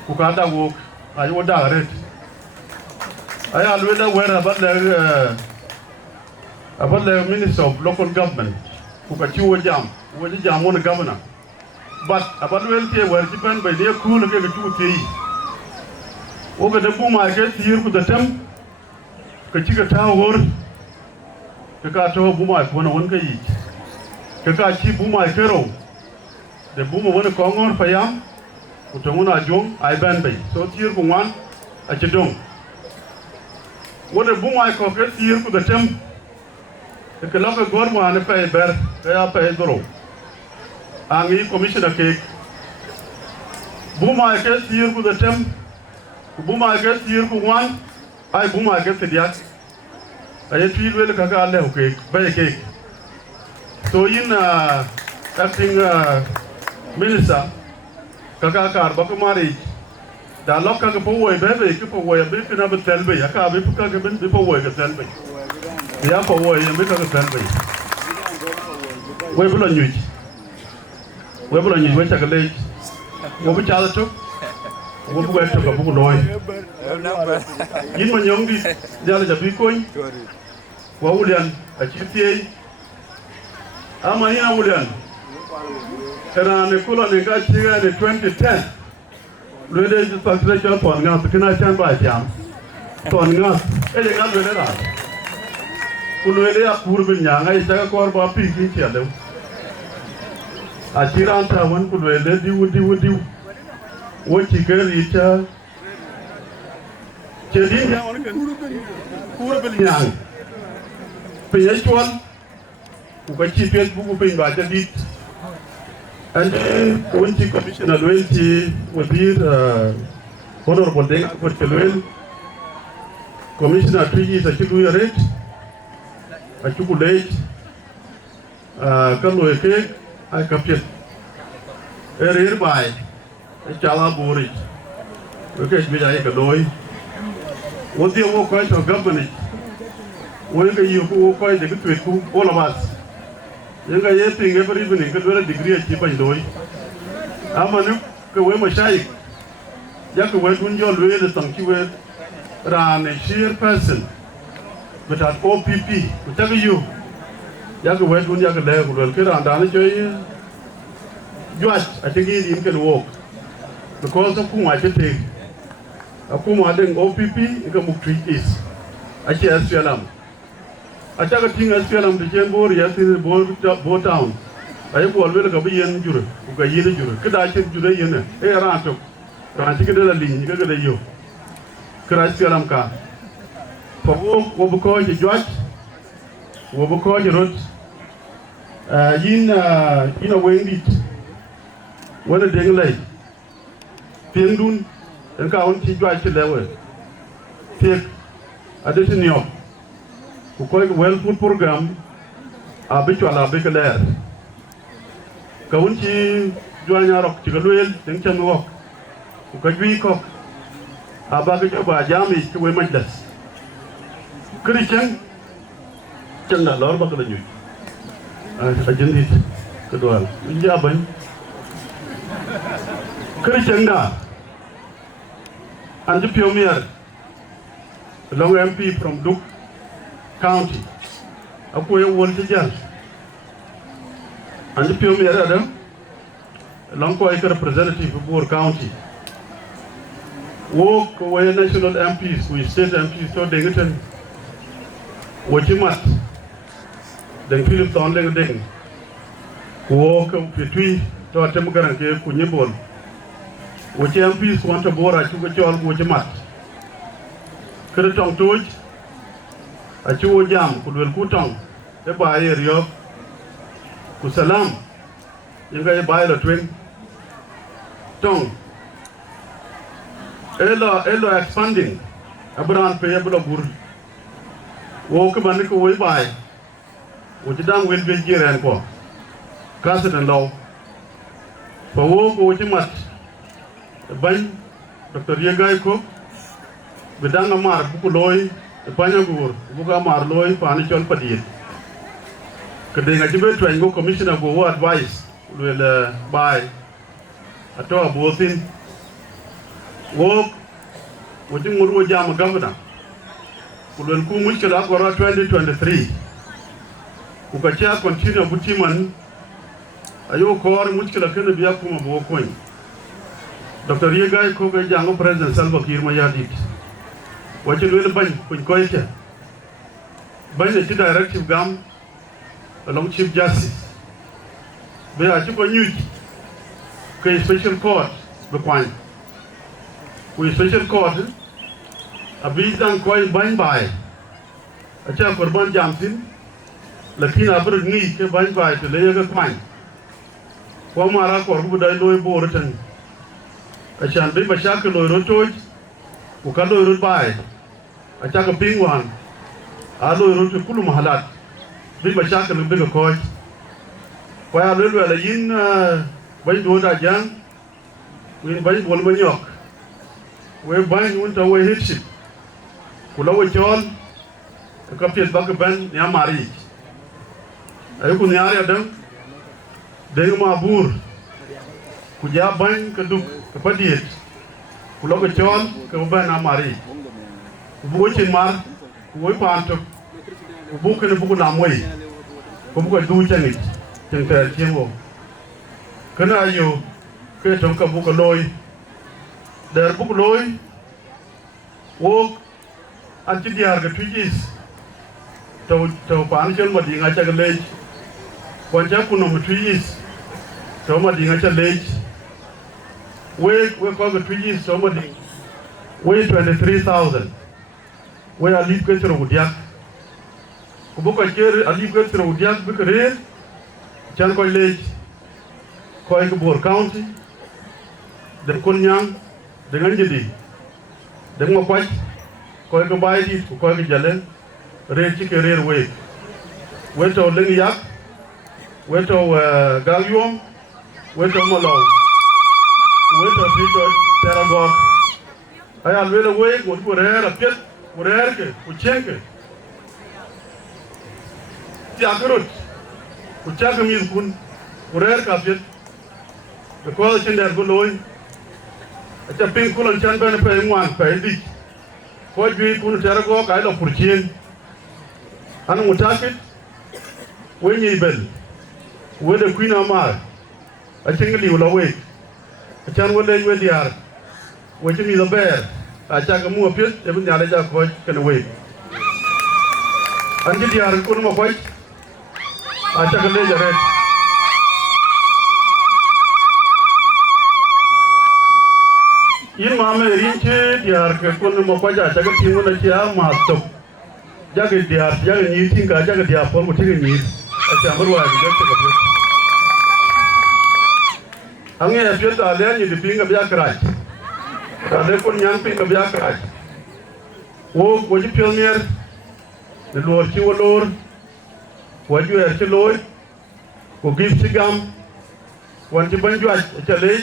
ku ka da wo ayo da ret ay alweda wera about the minister of local government ku ka ciwo jam woni jam wona governor but about wel te wer ci ben bay de ku ke ga ciwo te yi o ga de buma ke tir ku da tam ka ci ka ta hor ka ta buma ko na won ka yi ka ci buma kero de buma wona ko ngor fayam ko to ngona jom ay ban bay so tiir ko wan a ci dong wona buma ko ka tiir ko da tem ke la ko gor mo ane pay ber ka ya pay doro angi commissioner ke buma ke tiir ko da tem buma ke tiir ko wan ay buma ke tidiak ay tiir wel ka ka le ke bay ke so in acting minister kaka kar ba ko mari da lokka ko po woy bebe ko po woy be kana be telbe ya ka be ka ke be po woy ke telbe ya po woy be ka ke telbe woy bulo nyuj we ta le wo bu cha to wo bu to ko bu loy yin ma nyong di jala ja bi koy wa wulian a ci tie ama ina wulian kana ne kula ne ga ci ga ne 2010 lede ji sakre ja ton nga kina chan ba jam ton nga ele ga lede ra kulele ya kurbi nya nga isa ko ba pi ki ci alew a ci ran ta won kulele di wudi wo ci ga ri ta ce di ya won kurbi nya pe ya chon ku ka ci Facebook pe ba ja dit and County Commissioner Loyalty Wazir Honorable Deng Fortelwell Commissioner Triji Sachidu Yaret Achuku Lake Kalo Eke I captured hereby Chala Buri okay Vijay Kaloi what the work of government when you go quite the good with all of us yenga yeping every evening ka dole degree ci bañ doy amanu ko we ma shay yak we dun jol we de tang ci we ran sheer person but at OPP ko tagi you yak we dun yak le ko dol ke ran dan joy juat a tigi din ke work because ko ma ci te ko ma den OPP ga mu treat a ci SPLM a chaga tinga SPLM de jen bor ya tin bo town ay ko wal ga bi yen jure ko ga yene jure kada ci jure yene e ran to ran ci ga la ligne ga da yo kra SPLM ka ko wo bu ko ci joj wo bu ko ci rot yin wendi wala de nglay pendun en ka on ci joj ci lewe tek addition ku koy well food program habitual abikler kawun ci joanya rok ci galwel den ci wok ku ka jwi ko abaga ci ba jami ci we majdas christian canda lor ba ko la ñuy a jëndi ko doal ñu jabañ christian da and the pioneer long MP from Duke County akoye won ci jall and pioneer adam long ko ay representative for county wo ko way national MPs we state MPs to dengeten wo ci mat den Philip ton le deng wo ko fitui to tem garantie ku ñebol wo ci MPs wonta bora ci ko ciol wo ci mat kër tong toj a ci wo jam ku wel ku tong e ba yer yo ku salam yinga e ba lo twin tong elo expanding abran pe yeblo gur wo ko ban ko wo ba wo ci dang wel be jiren ko kasen law fa wo ko ci mat ban Dr. Yegay ko bidanga mar bu ko loy panya gur bu ko mar loy pani chol padien kede nga jibe twen go commissioner go advice le bay ato abotin wo wodi nguru jam governor ku len ku mushkila ko 2023 ku ka cha continue butiman ayo ko war mushkila kene biya kuma bo koy Dr. Yegay ko ga jango president Salva Kiir ma yadit wacce lele bañ kuñ koy te ban da ci directive gam along chief justice be a ci ko nyuj ke special court be kwan ku special court abi dan koy ban bay a ci korban jamsin lakini abur ngi ke ban bay to le ga kwan ko mara ko bu dai loy bo rotan a ci an be ba shaka loy rotoj ku ka loy rot bay a ci ka pingwan a loy rot kullu mahalat bi ba shaka lu be ga ko qua lưỡi là dính bánh đua đại giang, nguyên bánh bồn bánh nhọc, với bánh muốn tàu với hết xịt, của lâu với chôn, các phiền bắc cái bên nhà mari, ấy của nhà này đó, để mà bur, của nhà bánh cái đục cái phát điện, của lâu với chôn cái bên nhà mari, của bố trên mar, của bố pan chụp, của bố cái bố làm mồi, của bố cái đu chân chân tè chiêm vô, cái này nhiều cái trong cả bút lôi, để bút lôi, ô anh chỉ đi cái tweet tàu bán chân mà đi ngay chân lên, quan chắc cũng nằm tweet, tàu mà đi ngay chân lên, we có cái tweet tàu mà đi, we 23,000, we alip cái trâu diak, có bút cái chơi alip cái trâu diak biết cái gì? Chan coi lê coi cái Bor County để con nhang để ngăn gì đi để mà quay coi cái bài đi coi cái jalen rê chỉ cái rê quay tàu lưng yak quay tàu galyom quay tàu malo quay tàu phi tàu teragok ai ăn về là quay một rê là biết một rê cái một chen cái tiang cái rồi Ucap kami pun urer kapit, berkual cendera guloi, aja pingkulan cendera penguan pendik, kau jual pun cara kau kaya lo purcien, anu mutafit, we nyibel, we de queen amar, aja ngeli ulawek, aja ngeli we diar, we cumi zaber, aja kamu apit, tapi nyala aja kau kena we, anje diar kau nama kau acha ke le jare in ma me rin che diar ke kon mo kwa ja cha ke tingu na cha ma to ja ke diar ja ke ni tin ka ja ke diar por mo tin ni acha mar wa ja ke ke ange ya pye ta le ni de pinga bya kra ta le kon nyang pinga bya kra wo ji pye mer de lor chi wo lor waju er ci loy ko gif ci gam wan ci ban juaj ci lay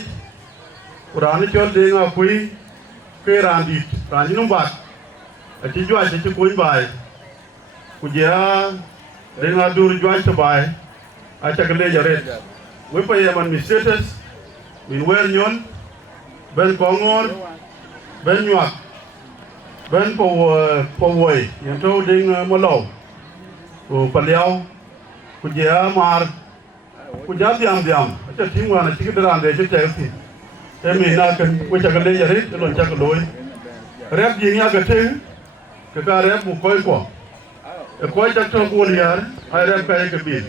qur'an ci de nga kuy ke randi randi no bat ci juaj ci kuy bay ku ja de nga dur juaj ci bay a ca le jare we pa yaman mi status min wer nyon ben ko ngor ben nyuak ben po woy yento de nga mo law o paliao kuja mar kuja diam acha timwa na chikidran de che ti emi na kan kuja kan le yare lon cha loi rep yin ya ga te ka rep mu koi ko e koi cha to ko yar ai rep ka ke bi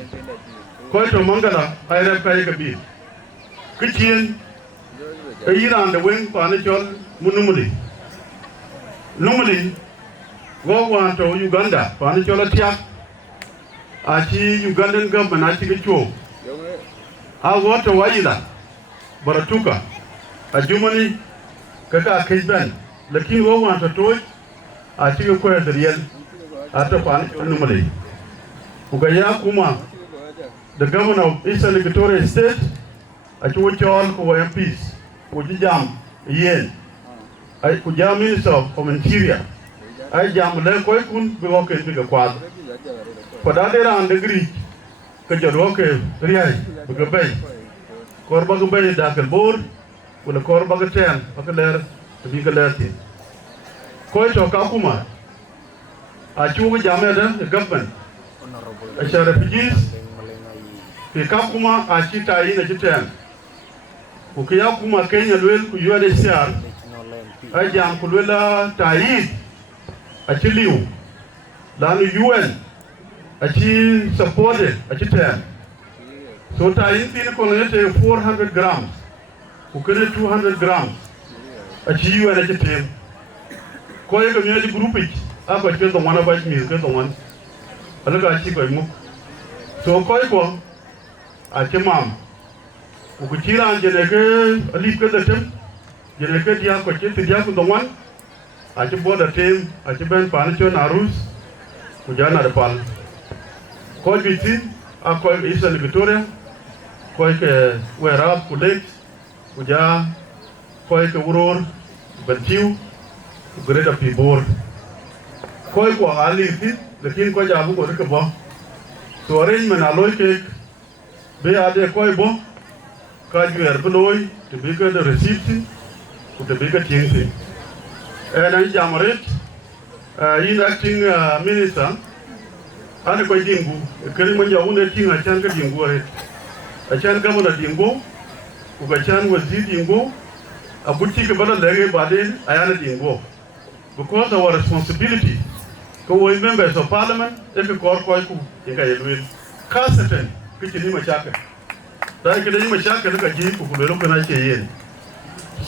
koi to mangala ai rep ka ke bi kichin e iran de wen pa ne chol munumudi numudi go wan to Uganda pa ne chol tiak achi Ugandan government achi ke chuo a water wajida baratuka a jumani kaka kizban lakini wo wan to achi ke ko real ata pan numale ugaya kuma the governor of Eastern Victoria State achi wo chol ko MPs ko jam yen ai ku jam minister of interior ai jam le ko kun be wo ke bi kwad pada dera andegri ke jadwa ke riai begabai korba gabai dakal bor wala korba gaten akaler bi galati ko to ka kuma a chu jamia da government a share refugees ke ka kuma a ci tayi na jiten ko ke ya kuma Kenya lwel ku UNHCR a jam ku lwela tayi a ci liu lanu UN achi supported achi ten so ta yin tin ko ne te 400 grams ku kene 200 grams achi yu na achi tem ko ye ko mi group ich a ko ke to wana ba mi ke to wan ala ga chi ko mu so ko achi mam ku chira jene ke alip ke da tem jene ke dia ko che dia ku to wan achi boda tem achi ben pan cho na rus ku jana da pal ko biti a ko Eastern Victoria ko ke Werap ku Lake ku ja ko ke Uror Bentiu ku Greater Pibor ko ali ti lekin ko ja bu ko ke bo so arrangement aloy ke be ade ko bo ka juer bloy to be ke the receipt ku to be ke ting and I jamaret in acting minister ane ko dingu keri mo jawu ne tinga chan ka dingu re a chan ka mo na dingu ku ka chan wazir dingu a butti ke bala lege baden ayana dingu because our responsibility ko we members of parliament e ke kor ko ku inga yelwel kaseten ke ni ma chaka da ke ni ma chaka ka ji ku lo ko na che yen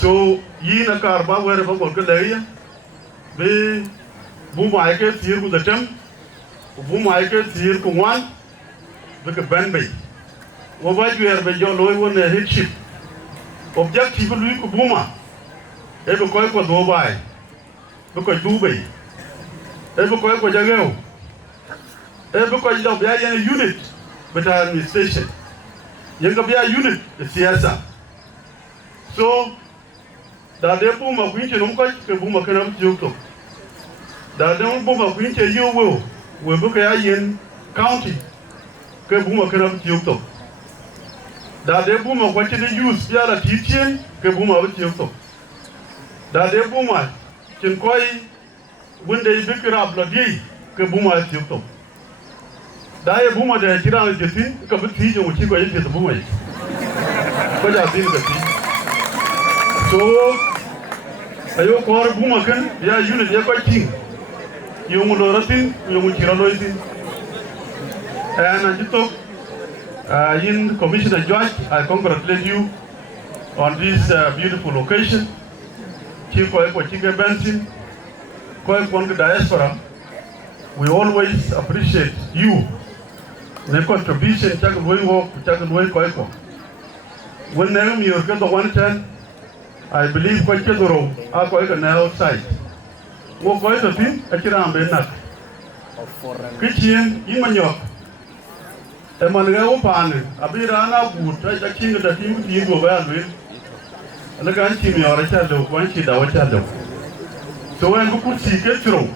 so yi na kar ba were ba ko ke leya be bu ma ke tir ku da tem bu ma ke tir ku wan be ke ban be wo ba juer be jo loy won headship objective lu ku bu ma e be ko do bai be ko du be e be ko jageo e be ko do bia yen unit but administration yen ga bia unit the siasa so da de bu ma ku che no ko ke bu ma ke na ju to da de bu ma ku che yu wo we bu ka yen county ke bu ma ke na ju to da de bu ma ko che de use ya la titien ke bu ma ju to da de bu ma chen koi wunde bi kira blodi ke bu ma ju to da ye bu ma de kira je tin ka bu ti je mu chi ko yin je bu ma ko ja tin ka ti so ayo kor bu ma kan ya unit ya ko tin yo mu lo ratin yo mu kira lo tin and to in Commissioner George, I congratulate you on this beautiful occasion. Diaspora, we always appreciate you. The contribution when you get the 110, I believe quite are quite an outside. What quite a thing, I can't be enough. Kitchen, Imanyok. Emmanuel Pan, Abirana would try to king of the team to you go well with. And the gun team or a shadow, one sheet our shadow. So when we could see get through,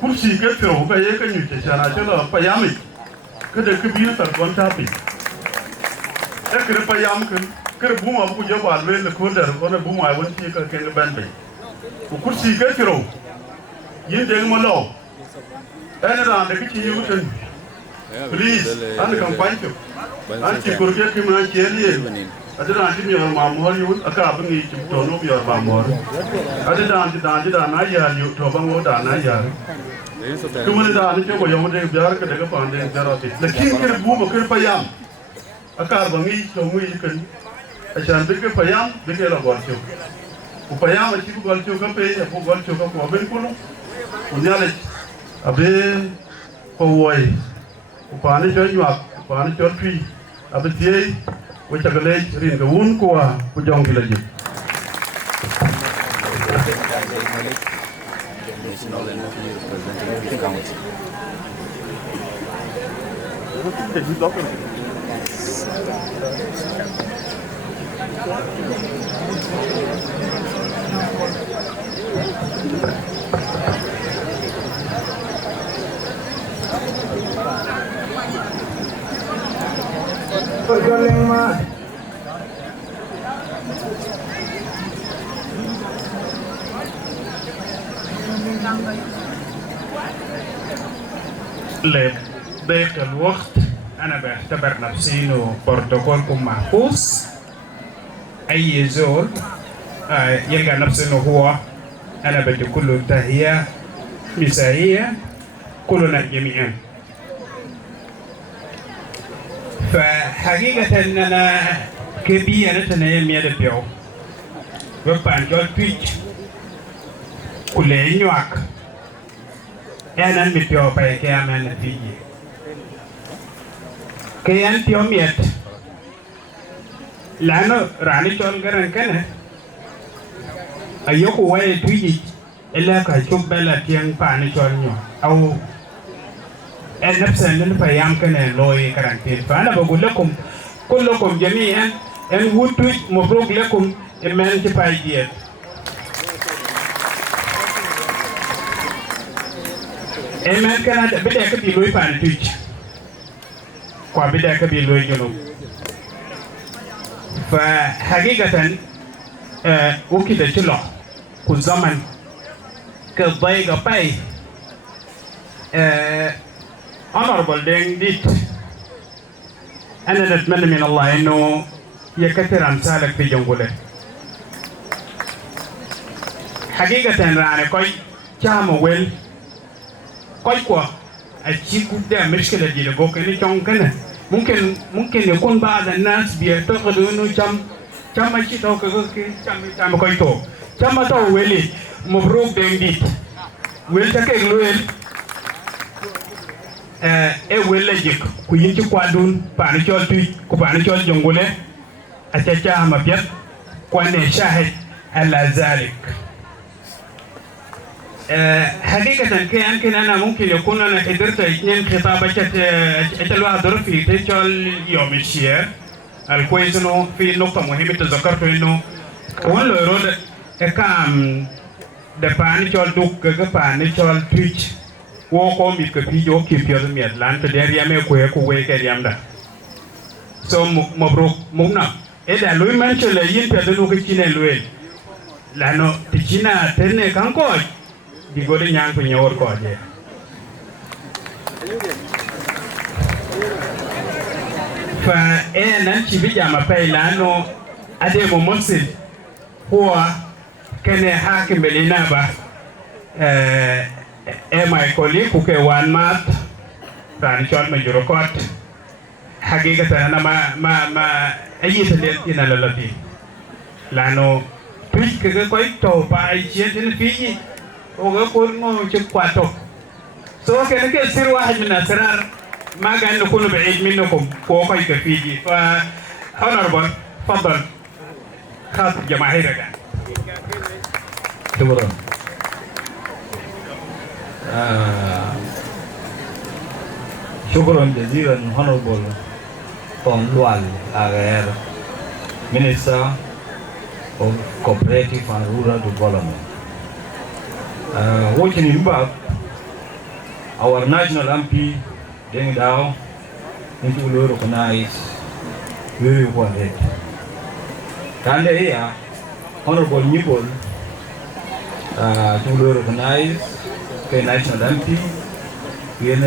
Kayakan Yuchana, Payami, could the computer one tapping. Payam could a boom of Kujawa, rain the quarter, on a boom I won't see a king of Bandy. Who could see get through? You take my law. And around the kitchen you please, and come you. And you could get him like Kelly. I didn't your mamma, you a carbon each to know your mamma. I didn't Naya, you to Bango Danaya. Come on down, you were your day, Biarka, the Pond, the king can boom a Kirpayam. A carbon each to me, you can. I shall pick a Payam, the girl about you. Upayam, a chief got you can pay, a poor got you for Benkulo. Unyalik, a bay for way. Upani cho yuak, upani cho tree, abetie, which a village in the wound koa, Pujong village. National and representative council. لضيق الوقت أنا بعتبر نفسي إنه بروتوكولكم محفوظ. أي زول يلقى نفسه إنه هو أنا بدي كله تحية مسائية كلنا جميعا. فحقيقة أنا كبير أنا تنايم يد بيو وبان جول بيج كل ينوك أنا مبيو باي كأمان فيجي كيان بيو ميت لأنه راني جول كرن كنه أيوكو واي تويجي إلا كشوف بلا تيان بان جول نيو أو نفس اللي يمكن لوي كرانتين فأنا بقول لكم كلكم جميعا إن وتويت مبروك لكم إمان تفايدية إمان كان بدأ كبي لوي فانتويت كوا بدأ كبي لوي جنوب فحقيقة وكذا شلون كل زمن كضيقة باي Honorable Deng Dit أنا نتمنى من الله إنه يكثر أمثالك في جنگولة حقيقة راني كوي جامو ويل كوي كوا أشيكو ده مشكلة دي لغوك إني جونكنا ممكن يكون بعض الناس بيعتقدوا إنه جام أشي تو كوكي جام كوي تو جام تو ويلي مبروك Deng Dit ويل تكيك لويل wele jik ku yin ci kwadun pani chol tu ku pani chol jongule achacha ma piet kwane shahid ala zalik حقيقة كان أنا ممكن يكون أنا قدرت اثنين خطابة الواحد في تشول يوم الشير الكويس إنه في نقطة مهمة تذكرت إنه وين لو يرود كام دباني تشول دوك كباني تشول تويتش woko mi ke pijo ki piodo mi atlan te der yame ko e ko we ke yamda so mobrok mugna e da lui manche le yin pe do ko kine luel lano tikina tenne kan ko di gode nyang ko nyor ko je fa e nan ci bi jama pay lano ade mo monsil huwa kene hakim belina ba my colleague who can one month ran short majorokot حقيقة أنا ما أي سليل إن اللطي لأنه تويت كذا تو باي شيء فيه وكل ما يشوفه سو كأنه كسر واحد من الأسرار ما كان نكون بعيد منكم كوكاي كفيجي honorable تفضل خاطب جماهيرك شكرا شكرا جزيلا honorable Tom Lual Aguer, Minister of Cooperative and Rural Development. Watching him back, our national MP Deng Dao into to recognize very important. And here, Honorable Nipol to recognize the national MP, Vienna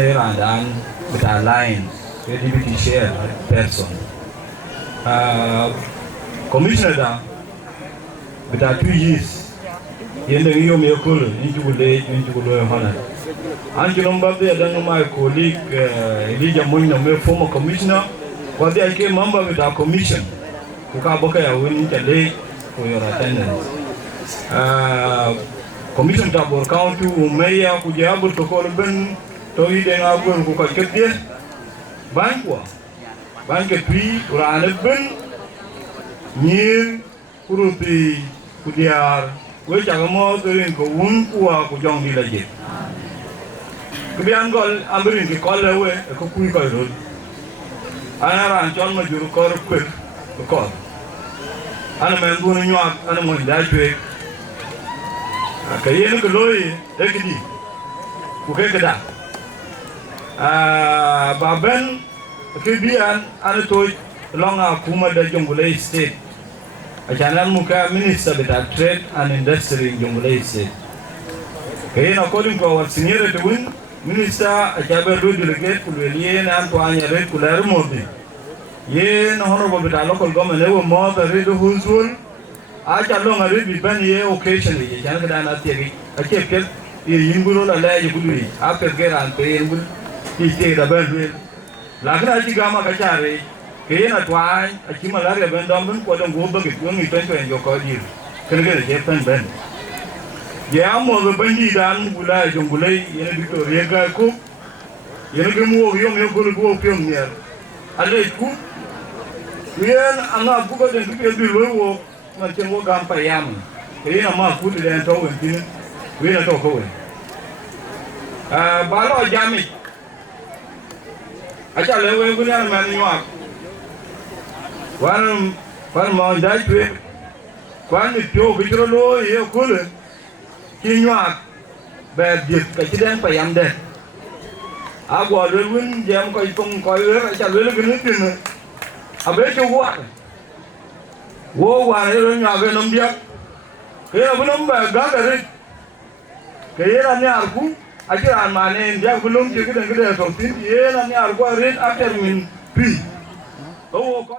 and with alliance, the deputy chair person. Commissioner, with our 2 years, in the Rio Miracle, into the honor. And you know, my colleague Elijah Moino, former commissioner, but they came member with our commission. Kukaboka, we need a day for your attendance. Commission Tabor County, Mayor, Kujabu to Colburn, Toy Dengabu, Kukaket, Bankwa, Banket P, Ranabun, Near Kurupi, Kudiar, which are more than Kowun, Kujong Village. Kubiangol, Amberin, the call away a Kukuka road. Anara and John Major call quick to call. Anaman New York, Anaman that way. Kayen Kaloi, Ekidi, Kukekada. Baben, Kibian, Anatoi, Longa Puma de Jongule State. A Channel Muka Minister with Trade and Industry in Jongule State. Kayen, according to our senior to win, Minister Achaberu delegate Kulien and Tuanya Red Kular Modi. Yen honorable with our local government, they were more the reader who's rule. I can long a read Ben ye occasionally, Janaka Theory. I kept it, Yinguru, a lay after get and pay, he stayed a bed with Lagna Gama Kachari, ke na twai a chi malaria ben dom ben ko dong go ba ke ngi twen yo ko dir ken ge je pen ben je amo be bandi dan bula jongulei yene Victoria ga ko yene ge mo yo me ko go pion ner ale ku yen anga bu ko den ke bi lo wo man chen wo gam pa yam ke na ma ku den to wen tin we na to ko wen ba lo jami acha le we gunya man yo wan ma dai twe kwan ni pyo bitro lo ye kule ki nwa ba dit ka ti den pa yam de a gwa le win jam ko ipong ko le acha le ke ni tin a be chu wa le nya ge nom dia ke na bunom ba ga ga ri ke ye na ni ar ku aja ma ne dia bulum ke de to tin ye na ni ar ko ri after min pi o ko